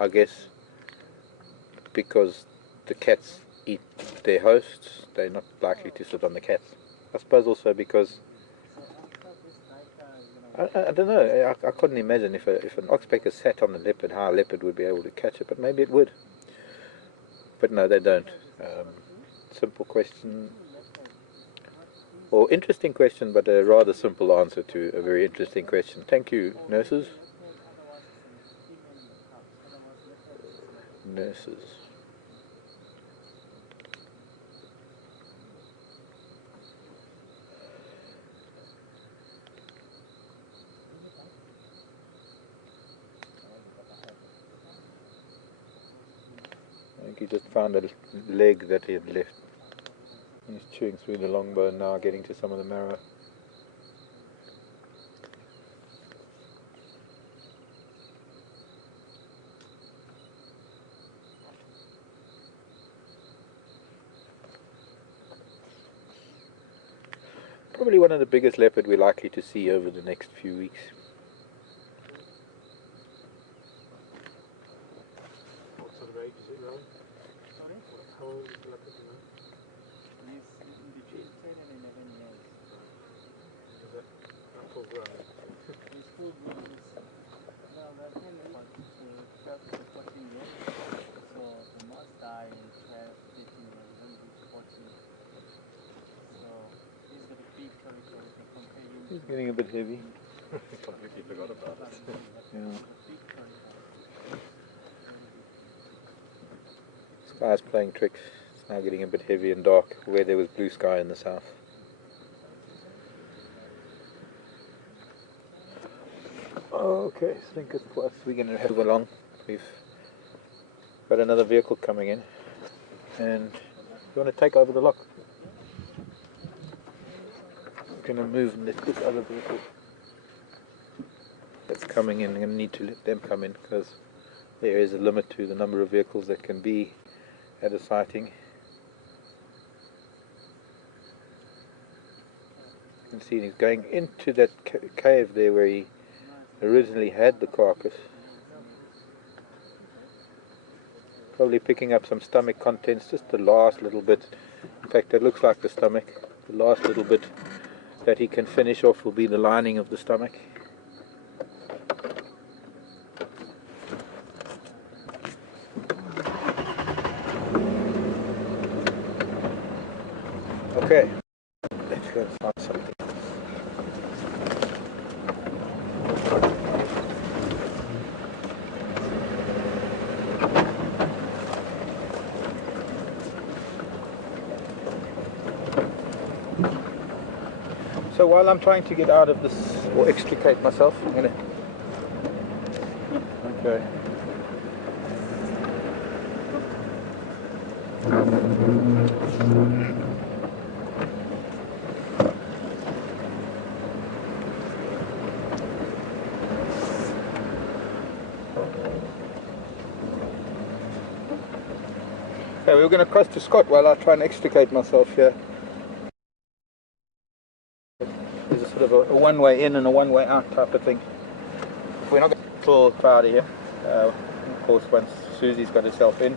I guess, because the cats eat their hosts, they're not likely to sit on the cats. I suppose also because, I don't know, I couldn't imagine if an oxpecker sat on a leopard, how a leopard would be able to catch it, but maybe it would. But no, they don't. Simple question, or interesting question, but a rather simple answer to a very interesting question. Thank you, nurses. Nurses. I think he just found a leg that he had left. He's chewing through the long bone now, getting to some of the marrow. Probably one of the biggest leopard we're likely to see over the next few weeks. What sort of age is it, Rowan? Sorry? How old is the leopard now? He's in between 10 and 11 years. Is it not full grown? He's full grown. Well, I think it's 12 to 14 years. So they must die in 12, 13 years, don't reach 14. So he's got a big territory to compare him. He's getting a bit heavy. Completely forgot about it. Yeah. Big territory. Sky's playing tricks. It's now getting a bit heavy and dark where there was blue sky in the south. Okay, I think it's plus we're going to head along. We've got another vehicle coming in, and you want to take over the lock. We're going to move and let this other vehicle that's coming in. I'm going to need to let them come in because there is a limit to the number of vehicles that can be at a sighting. You can see he's going into that cave there where he originally had the carcass. Probably picking up some stomach contents, just the last little bit. In fact, it looks like the stomach. The last little bit that he can finish off will be the lining of the stomach. Okay, let's go find something. So while I'm trying to get out of this or extricate myself, I'm gonna. Okay. Okay, we're going to cross to Scott while I try and extricate myself here. There's a sort of a one-way in and a one-way out type of thing. We're not going to pull out of here. Of course, once Susie's got herself in.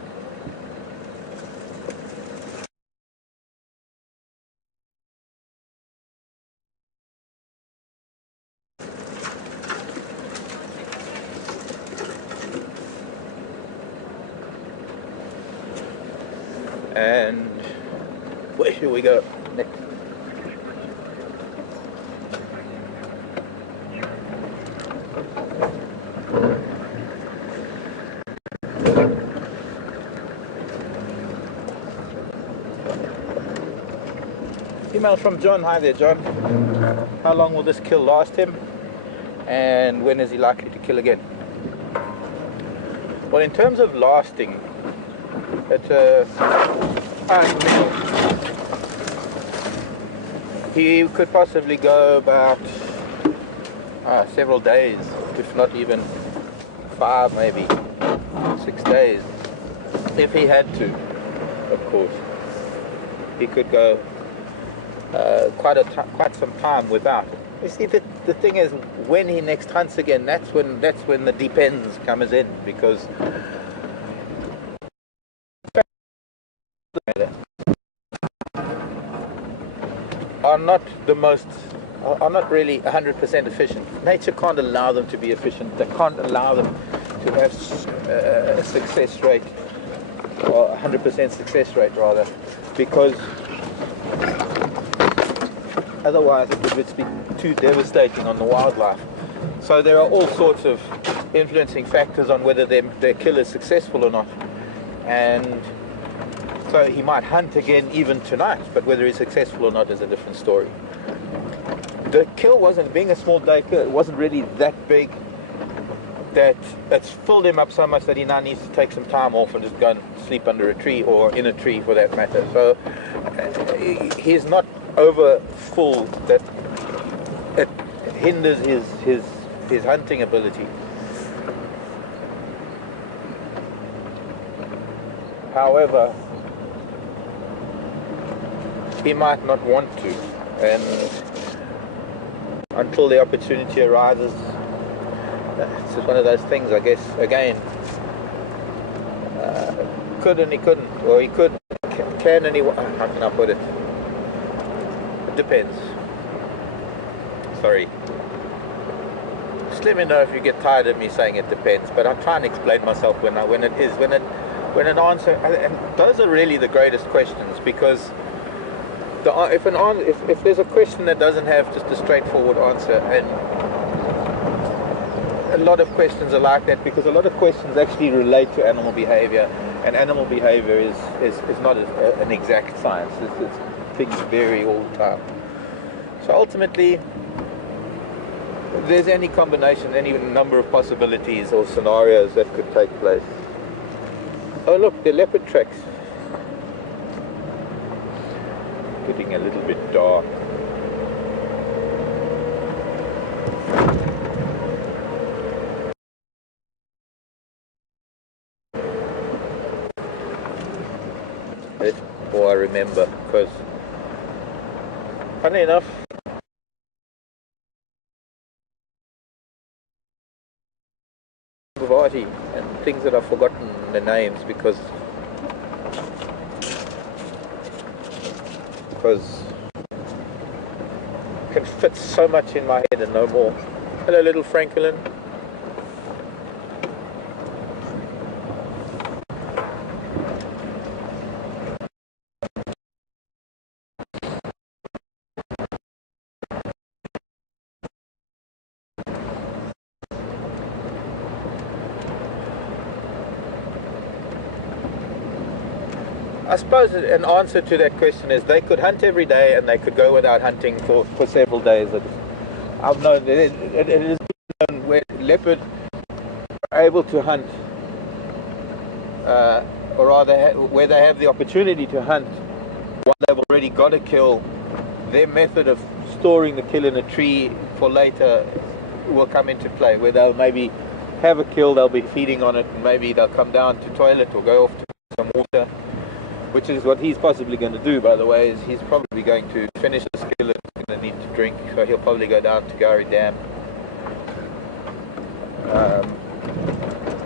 And where should we go next? Email from John. Hi there, John. How long will this kill last him? And when is he likely to kill again? Well, in terms of lasting, it's a he could possibly go about several days, if not even 5, maybe 6 days, if he had to. Of course, he could go quite some time without. You see, the thing is, when he next hunts again, that's when the depends comes in, because are not really 100% efficient. Nature can't allow them to be efficient. They can't allow them to have a success rate, or 100% success rate rather, because otherwise it would be too devastating on the wildlife. So there are all sorts of influencing factors on whether their kill is successful or not. And so he might hunt again even tonight, but whether he's successful or not is a different story. The kill wasn't, being a small day kill, it wasn't really that big that it's filled him up so much that he now needs to take some time off and just go and sleep under a tree, or in a tree for that matter. So he's not over full that it hinders his hunting ability. However, he might not want to, and until the opportunity arises, it's just one of those things, I guess. Again, could and he couldn't, or he could, can and he, how can I put it? It depends. Sorry. Just let me know if you get tired of me saying it depends, but I try and explain myself when an answer, and those are really the greatest questions, because if there's a question that doesn't have just a straightforward answer, and a lot of questions are like that, because a lot of questions actually relate to animal behavior, and animal behavior is not an exact science. Things vary all the time. So ultimately, there's any combination, any number of possibilities or scenarios that could take place. Oh look, the leopard tracks. Getting a little bit dark. Or I remember, because funny enough, and things that I've forgotten the names because it can fit so much in my head and no more. Hello, little Franklin. I suppose an answer to that question is they could hunt every day and they could go without hunting for several days. I've known it is known where leopard are able to hunt, or rather where they have the opportunity to hunt while they've already got a kill. Their method of storing the kill in a tree for later will come into play, where they'll maybe have a kill, they'll be feeding on it, and maybe they'll come down to toilet or go off to some water. Which is what he's possibly going to do, by the way, is he's probably going to finish the skill and going to need to drink, so he'll probably go down to Gowrie Dam.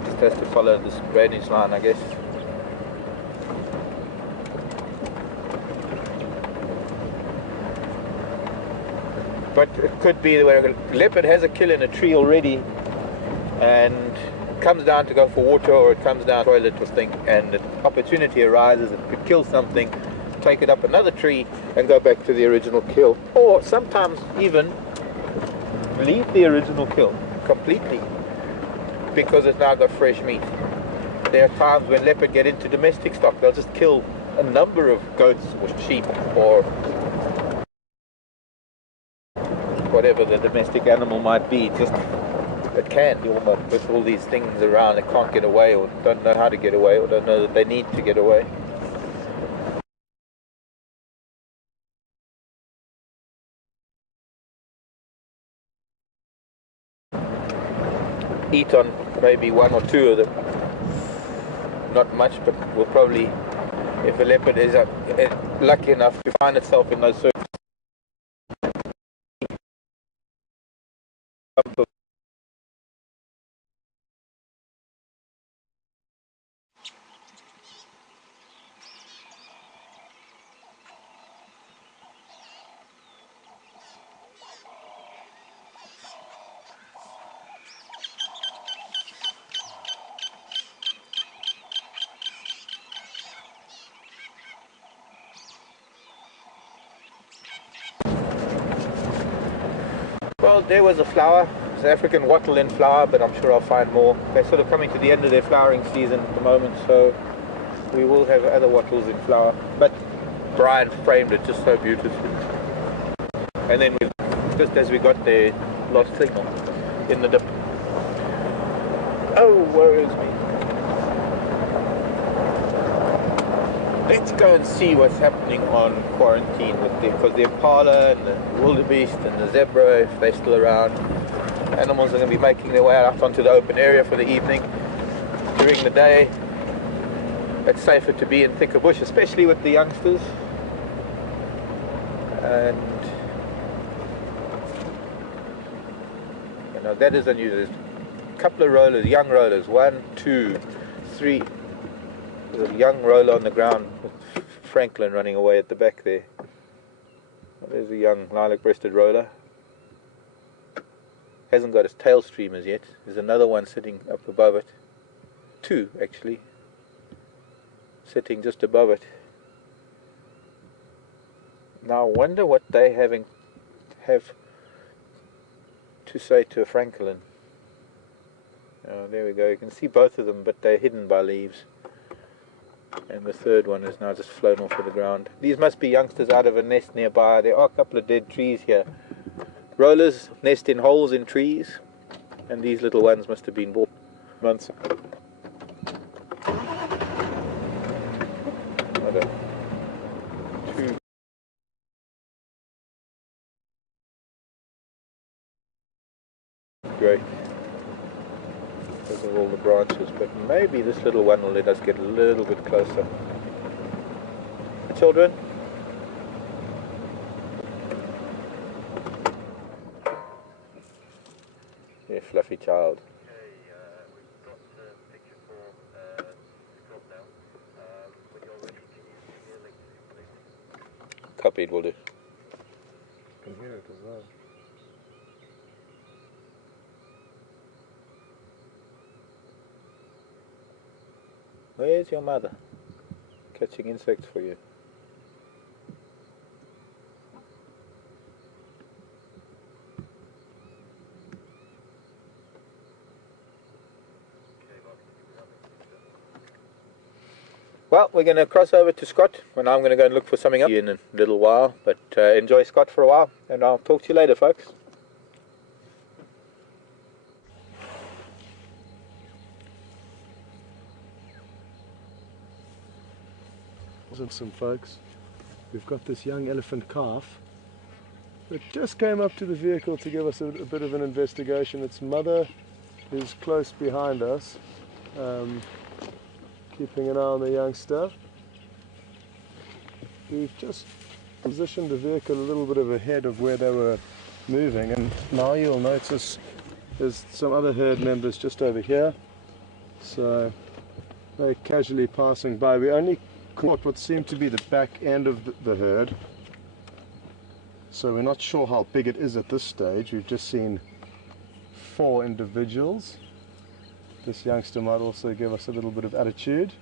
Just has to follow this drainage line, I guess. But it could be where a leopard has a kill in a tree already, and comes down to go for water, or it comes down to the toilet or thing, and the opportunity arises, it could kill something, take it up another tree and go back to the original kill, or sometimes even leave the original kill completely because it's now got fresh meat. There are times when leopard get into domestic stock, they'll just kill a number of goats or sheep or whatever the domestic animal might be. Just it can, almost, with all these things around, it can't get away, or don't know how to get away, or don't know that they need to get away. Eat on maybe one or two of them. Not much, but will probably, if a leopard is lucky enough to find itself in those circumstances, Well, there was a flower. It's an African wattle in flower, but I'm sure I'll find more. They're sort of coming to the end of their flowering season at the moment, so we will have other wattles in flower. But Brian framed it just so beautifully. And then just as we got there, lost signal in the dip. Oh, woe is me. Let's go and see what's happening on quarantine with them, because the impala and the wildebeest and the zebra, if they're still around, animals are going to be making their way out onto the open area for the evening. During the day, it's safer to be in thicker bush, especially with the youngsters. And you know, that is unusual. There's a couple of rollers, young rollers, 1, 2, 3. There's a young roller on the ground with Franklin running away at the back there. Well, there's a young lilac-breasted roller. Hasn't got his tail streamers yet. There's another one sitting up above it. 2 actually, sitting just above it. Now I wonder what they have to say to a Franklin. Oh, there we go. You can see both of them, but they're hidden by leaves. And the third one is now just flown off of the ground. These must be youngsters out of a nest nearby. There are a couple of dead trees here. Rollers nest in holes in trees, and these little ones must have been born months ago. Great. Those are all the branches, but maybe this little one will let us get a little bit closer. Children? Yeah, fluffy child. Okay, we've got the picture for Scott now. When you're ready, can you see me a link, please? Copied will do. Can hear it as well. Where's your mother? Catching insects for you. Well, we're going to cross over to Scott, and I'm going to go and look for something else in a little while. But enjoy Scott for a while, and I'll talk to you later, folks. Some folks, we've got this young elephant calf that just came up to the vehicle to give us a bit of an investigation. Its mother is close behind us, keeping an eye on the youngster. We've just positioned the vehicle a little bit ahead of where they were moving, and now you'll notice there's some other herd members just over here, so they're casually passing by. We only caught what seemed to be the back end of the herd, so we're not sure how big it is at this stage. We've just seen 4 individuals. This youngster might also give us a little bit of attitude.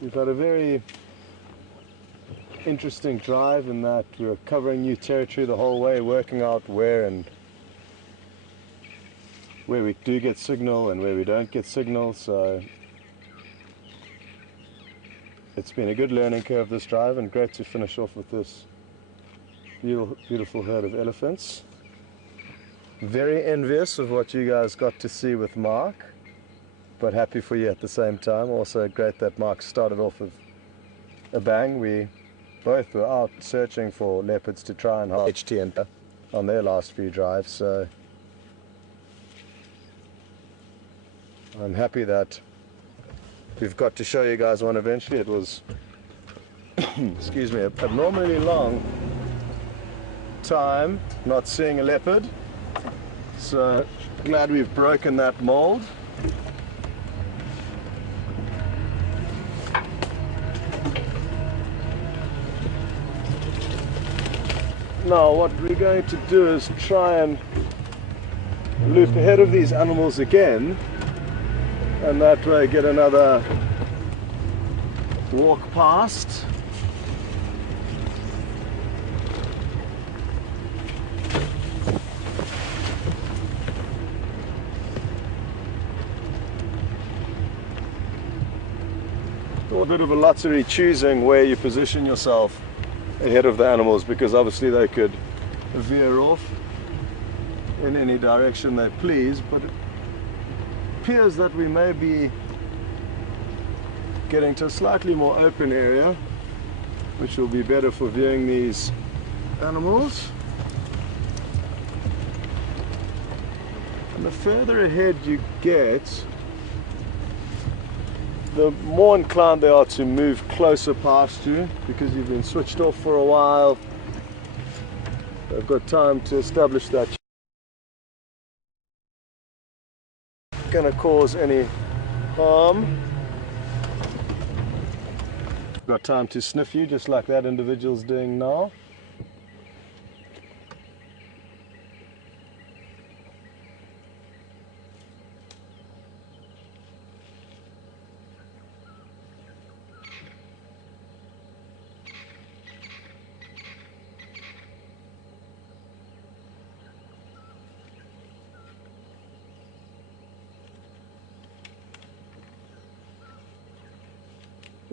We've had a very interesting drive in that we were covering new territory the whole way, working out where we do get signal and where we don't get signal, so it's been a good learning curve this drive, and great to finish off with this beautiful herd of elephants. Very envious of what you guys got to see with Mark, but happy for you at the same time. Also great that Mark started off with a bang. We both were out searching for leopards to try and hold HT on their last few drives, so I'm happy that we've got to show you guys one eventually. It was, excuse me, abnormally long time not seeing a leopard, so glad we've broken that mold. Now what we're going to do is try and loop ahead of these animals again, and that way get another walk past. A bit of a lottery choosing where you position yourself ahead of the animals, because obviously they could veer off in any direction they please, but it appears that we may be getting to a slightly more open area, which will be better for viewing these animals. And the further ahead you get, the more inclined they are to move closer past you, because you've been switched off for a while. They've got time to establish that. Going to cause any harm. Got time to sniff you, just like that individual's doing now.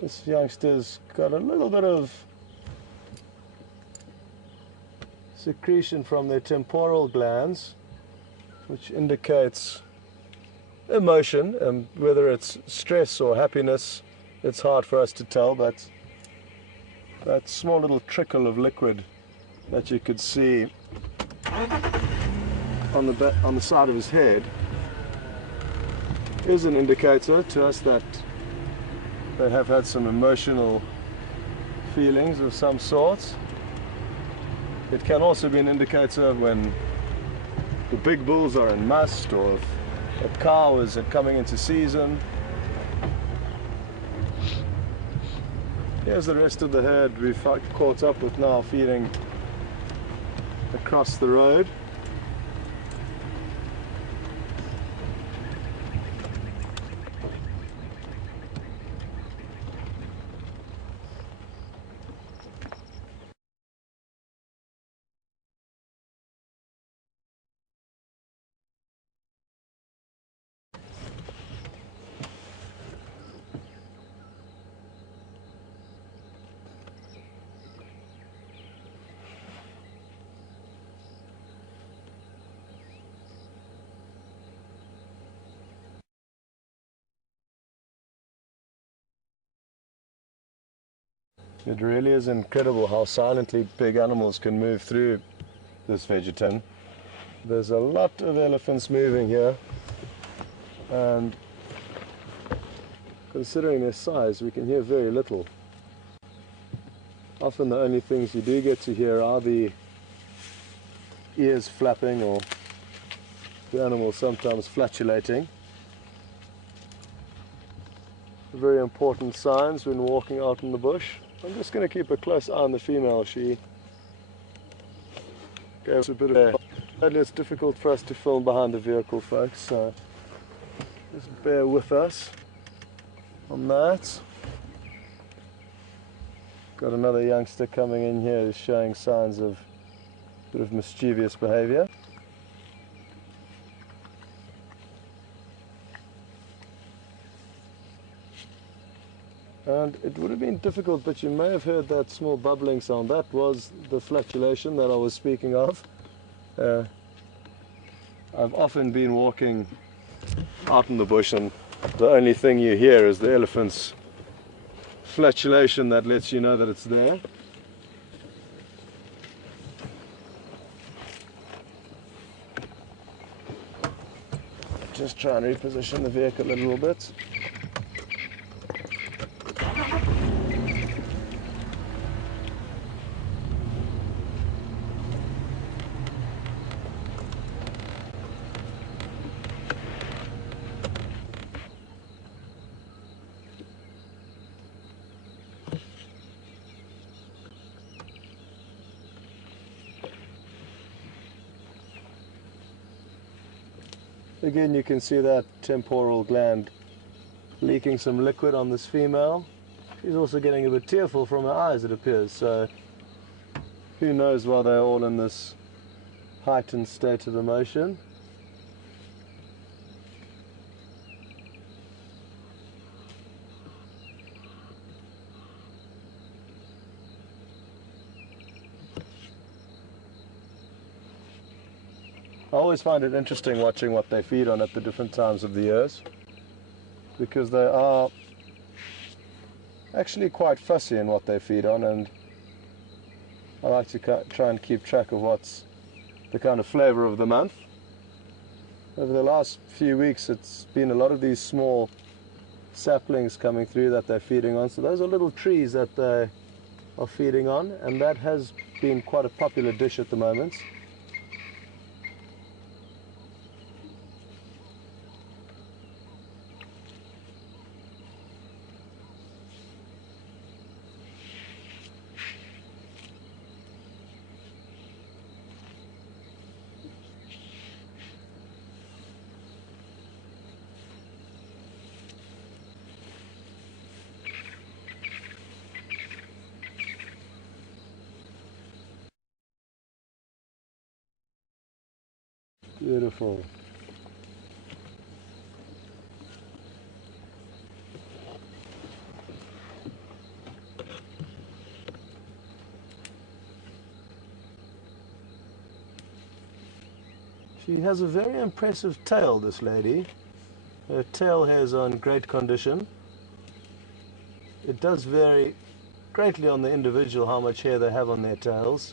This youngster's got a little bit of secretion from their temporal glands, which indicates emotion, whether it's stress or happiness, it's hard for us to tell, but that small little trickle of liquid that you could see on the side of his head is an indicator to us that they have had some emotional feelings of some sort. It can also be an indicator when the big bulls are in must, or if a cow is coming into season. Here's the rest of the herd we've caught up with now, feeding across the road. It really is incredible how silently big animals can move through this vegetation. There's a lot of elephants moving here, and considering their size, we can hear very little. Often the only things you do get to hear are the ears flapping or the animal sometimes flatulating. Very important signs when walking out in the bush. I'm just going to keep a close eye on the female. She gave us a bit of air. It's difficult for us to film behind the vehicle, folks, so just bear with us on that. Got another youngster coming in here who's showing signs of a bit of mischievous behavior. And it would have been difficult, but you may have heard that small bubbling sound. That was the flatulation that I was speaking of. I've often been walking out in the bush, and the only thing you hear is the elephant's flatulation that lets you know that it's there. Just try and reposition the vehicle a little bit. Again, you can see that temporal gland leaking some liquid on this female. She's also getting a bit tearful from her eyes, it appears, so who knows why they're all in this heightened state of emotion. I always find it interesting watching what they feed on at the different times of the years, because they are actually quite fussy in what they feed on, and I like to try and keep track of what's the kind of flavor of the month. Over the last few weeks it's been a lot of these small saplings coming through that they're feeding on, so those are little trees that they are feeding on, and that has been quite a popular dish at the moment. Beautiful. She has a very impressive tail, this lady. Her tail hair is on great condition. It does vary greatly on the individual how much hair they have on their tails.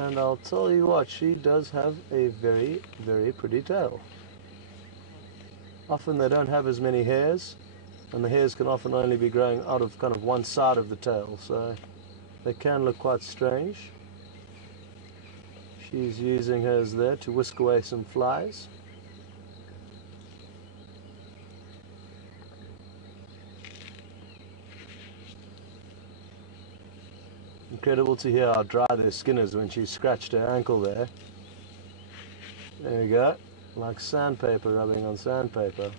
And I'll tell you what, she does have a very, very pretty tail. Often they don't have as many hairs, and the hairs can often only be growing out of kind of one side of the tail, so they can look quite strange. She's using hers there to whisk away some flies. Incredible to hear how dry their skin is when she scratched her ankle there. There you go, like sandpaper rubbing on sandpaper.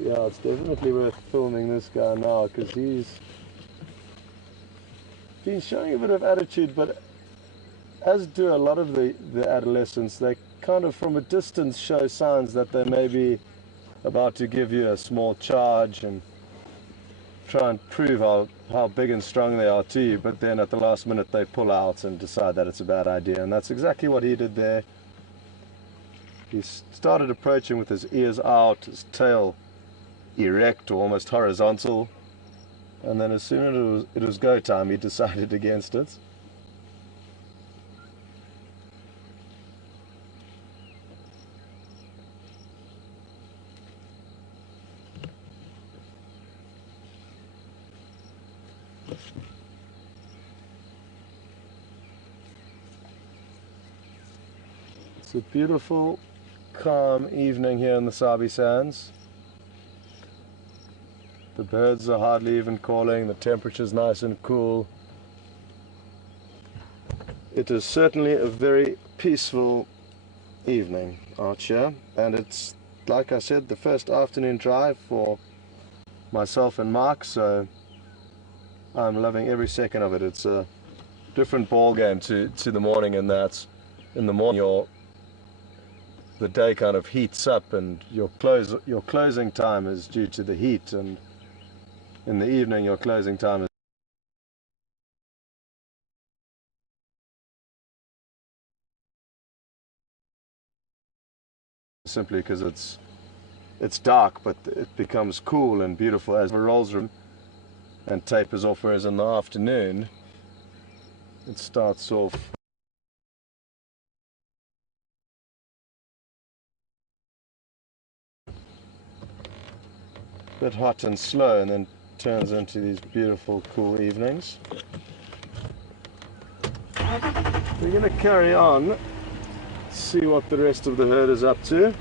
Yeah, it's definitely worth filming this guy now, because he's been showing a bit of attitude, but as do a lot of the adolescents, they kind of from a distance show signs that they may be about to give you a small charge and try and prove how big and strong they are to you, but then at the last minute they pull out and decide that it's a bad idea, and that's exactly what he did there. He started approaching with his ears out, his tail erect or almost horizontal, and then as soon as it was go time, he decided against it. It's a beautiful, calm evening here in the Sabi Sands. The birds are hardly even calling, the temperature's nice and cool. It is certainly a very peaceful evening out here, and it's, like I said, the first afternoon drive for myself and Mark, so I'm loving every second of it. It's a different ball game to the morning, in that in the morning the day kind of heats up and your closing time is due to the heat, and in the evening your closing time is simply because it's dark, but it becomes cool and beautiful as it rolls and tapers off, whereas in the afternoon it starts off a bit hot and slow and then turns into these beautiful cool evenings. we're going to carry on, see what the rest of the herd is up to.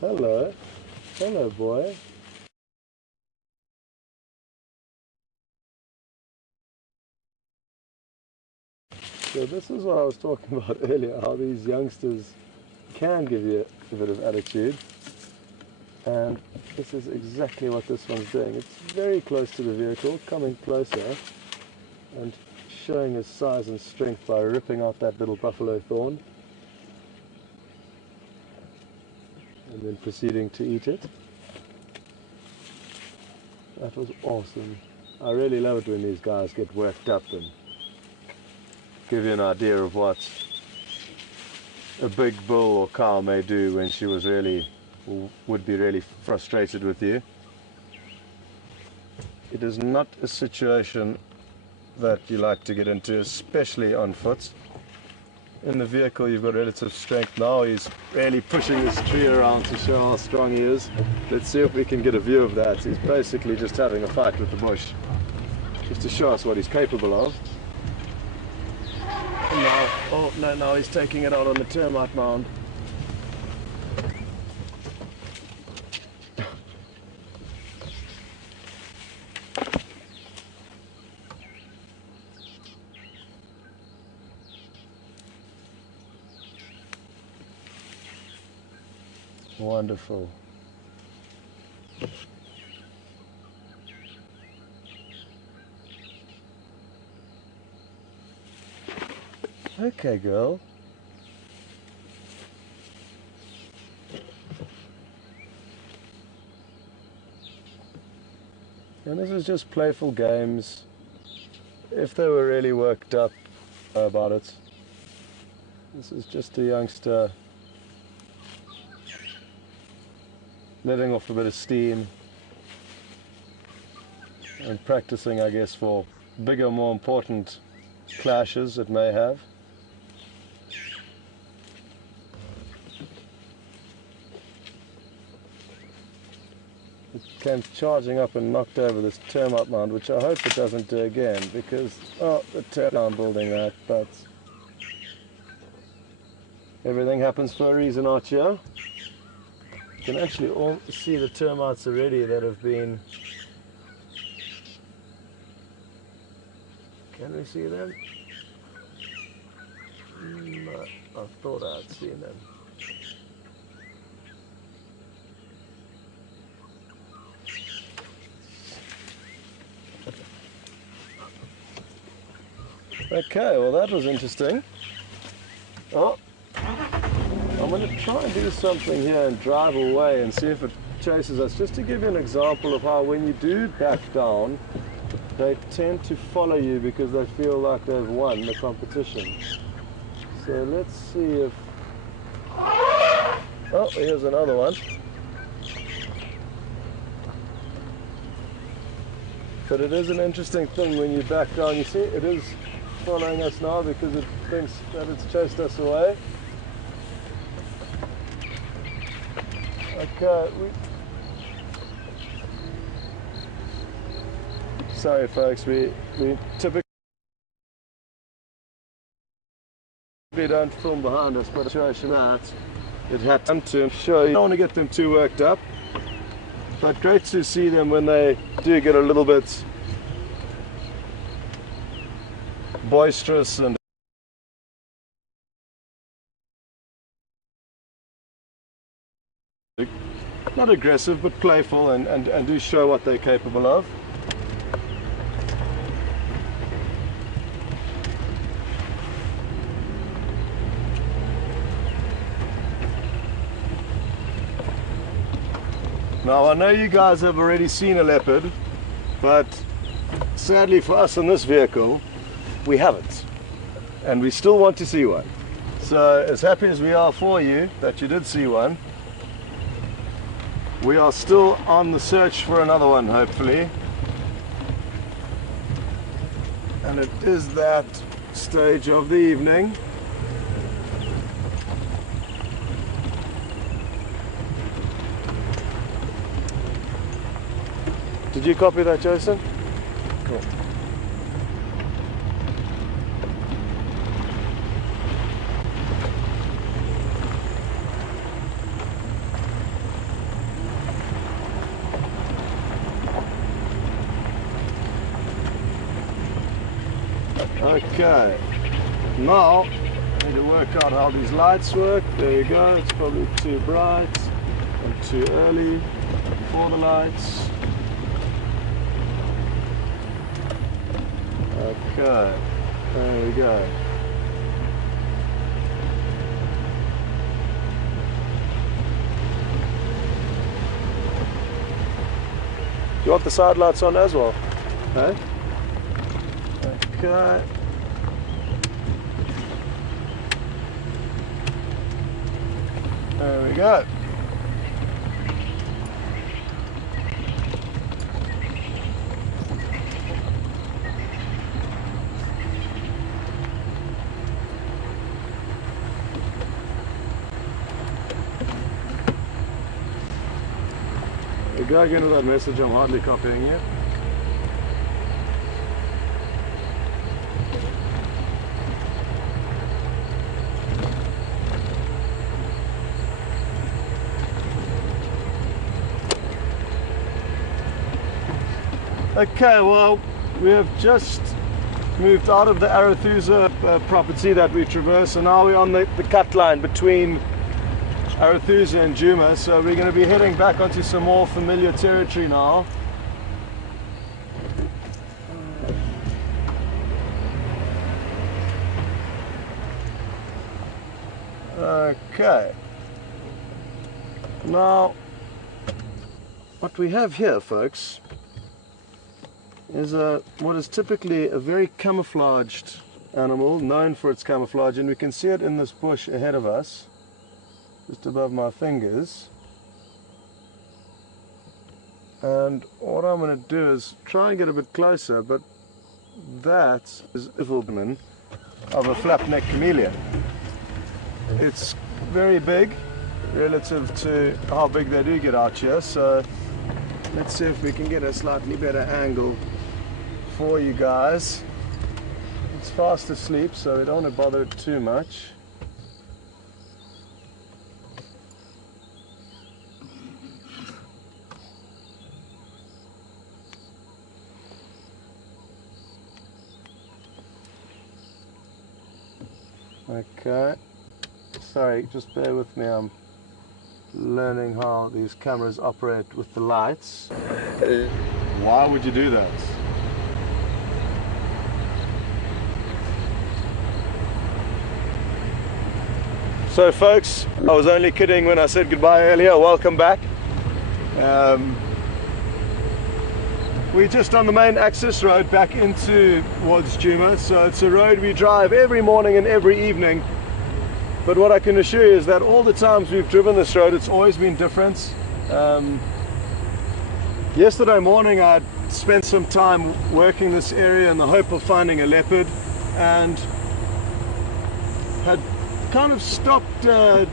Hello. Hello, boy. So this is what I was talking about earlier, how these youngsters can give you a bit of attitude. And this is exactly what this one's doing. It's very close to the vehicle, coming closer and showing his size and strength by ripping out that little buffalo thorn. And then proceeding to eat it. That was awesome. I really love it when these guys get worked up and give you an idea of what a big bull or cow may do when she was really, or would be really frustrated with you. It is not a situation that you like to get into, especially on foot. In the vehicle you've got relative strength. Now he's really pushing his tree around to show how strong he is. Let's see if we can get a view of that. He's basically just having a fight with the bush, just to show us what he's capable of. And now, oh no, now he's taking it out on the termite mound. Wonderful. Okay, girl. And this is just playful games. If they were really worked up about it, this is just a youngster letting off a bit of steam and practicing, I guess, for bigger, more important clashes it may have. It came charging up and knocked over this termite mound, which I hope it doesn't do again, because, oh, the termite building that, but everything happens for a reason out here. You can actually all see the termites already that have been... Can we see them? No, I thought I'd seen them. Okay, well that was interesting. Oh, I'm going to try and do something here and drive away and see if it chases us, just to give you an example of how when you do back down, they tend to follow you because they feel like they've won the competition. So let's see if... Oh, here's another one. But it is an interesting thing when you back down. You see, it is following us now because it thinks that it's chased us away. Okay, sorry folks, we typically don't film behind us, but I'll show you that it happened to show you. I don't want to get them too worked up, but great to see them when they do get a little bit boisterous and not aggressive, but playful, and do show what they're capable of. Now I know you guys have already seen a leopard, but sadly for us in this vehicle, we haven't. And we still want to see one. So as happy as we are for you that you did see one, we are still on the search for another one, hopefully. And it is that stage of the evening. Did you copy that, Jason? Cool. Okay, now I need to work out how these lights work. There you go, it's probably too bright and too early for the lights. Okay, there we go. Do you want the side lights on as well? No? Okay. There we go. The guy again with that message, I'm hardly copying it. Okay, well, we have just moved out of the Arathusa property that we traversed, and now we're on the cut line between Arathusa and Djuma, so we're going to be heading back onto some more familiar territory now. Okay, now what we have here, folks, is what is typically a very camouflaged animal, known for its camouflage, and we can see it in this bush ahead of us, just above my fingers. And what I'm going to do is try and get a bit closer, but that is a evolution of a flap-necked chameleon. It's very big relative to how big they do get out here, so let's see if we can get a slightly better angle for you guys. It's fast asleep, so we don't want to bother it too much. Okay, sorry, just bear with me, I'm learning how these cameras operate with the lights. Why would you do that? So folks, I was only kidding when I said goodbye earlier. Welcome back. We're just on the main access road back into towards Djuma, so it's a road we drive every morning and every evening. But what I can assure you is that all the times we've driven this road, it's always been different. Yesterday morning I spent some time working this area in the hope of finding a leopard, and had kind of stopped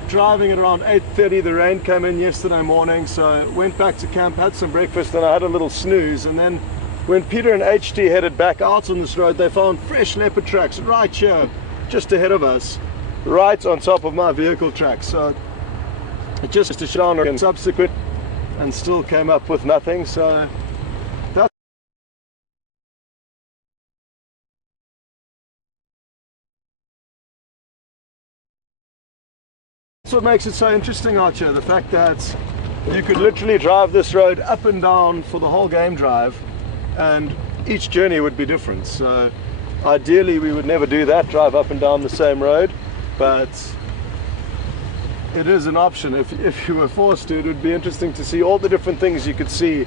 driving at around 8:30. The rain came in yesterday morning, so went back to camp, had some breakfast, and I had a little snooze. And then when Peter and HT headed back out on this road, they found fresh leopard tracks right here, just ahead of us, right on top of my vehicle tracks. So it just to shine and subsequent, and still came up with nothing. So that's what makes it so interesting out here, the fact that you could literally drive this road up and down for the whole game drive, and each journey would be different. So ideally we would never do that, drive up and down the same road, but it is an option. If you were forced to, it would be interesting to see all the different things you could see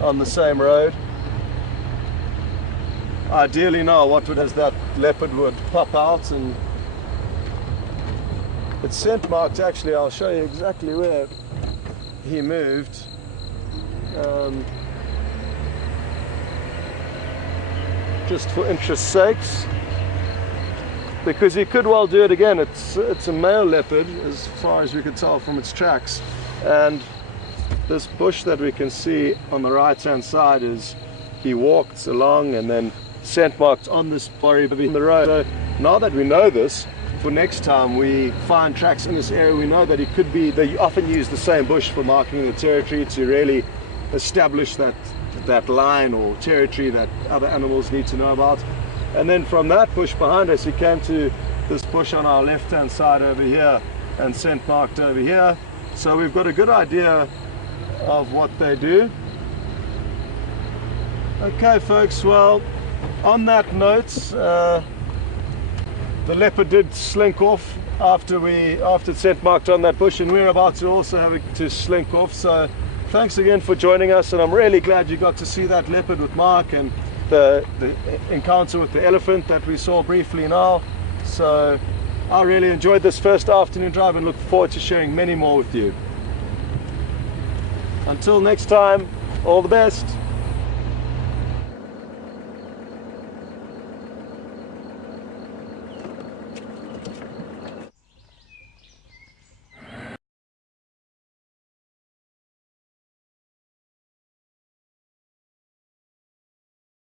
on the same road. Ideally now what would is that leopard would pop out and It's scent marked actually. I'll show you exactly where he moved. Just for interest's sakes, because he could well do it again. It's a male leopard as far as we could tell from its tracks, and this bush that we can see on the right hand side is he walked along and then scent marked on this quarry in the road. So now that we know this, for next time we find tracks in this area, we know that it could be, they often use the same bush for marking the territory to really establish that line or territory that other animals need to know about. And then from that bush behind us, he came to this bush on our left hand side over here and scent marked over here. So we've got a good idea of what they do. Okay folks, well, on that note, the leopard did slink off after it scent marked on that bush, and we're about to also have to slink off. So thanks again for joining us, and I'm really glad you got to see that leopard with Mark and the encounter with the elephant that we saw briefly now. So I really enjoyed this first afternoon drive and look forward to sharing many more with you. Until next time, all the best.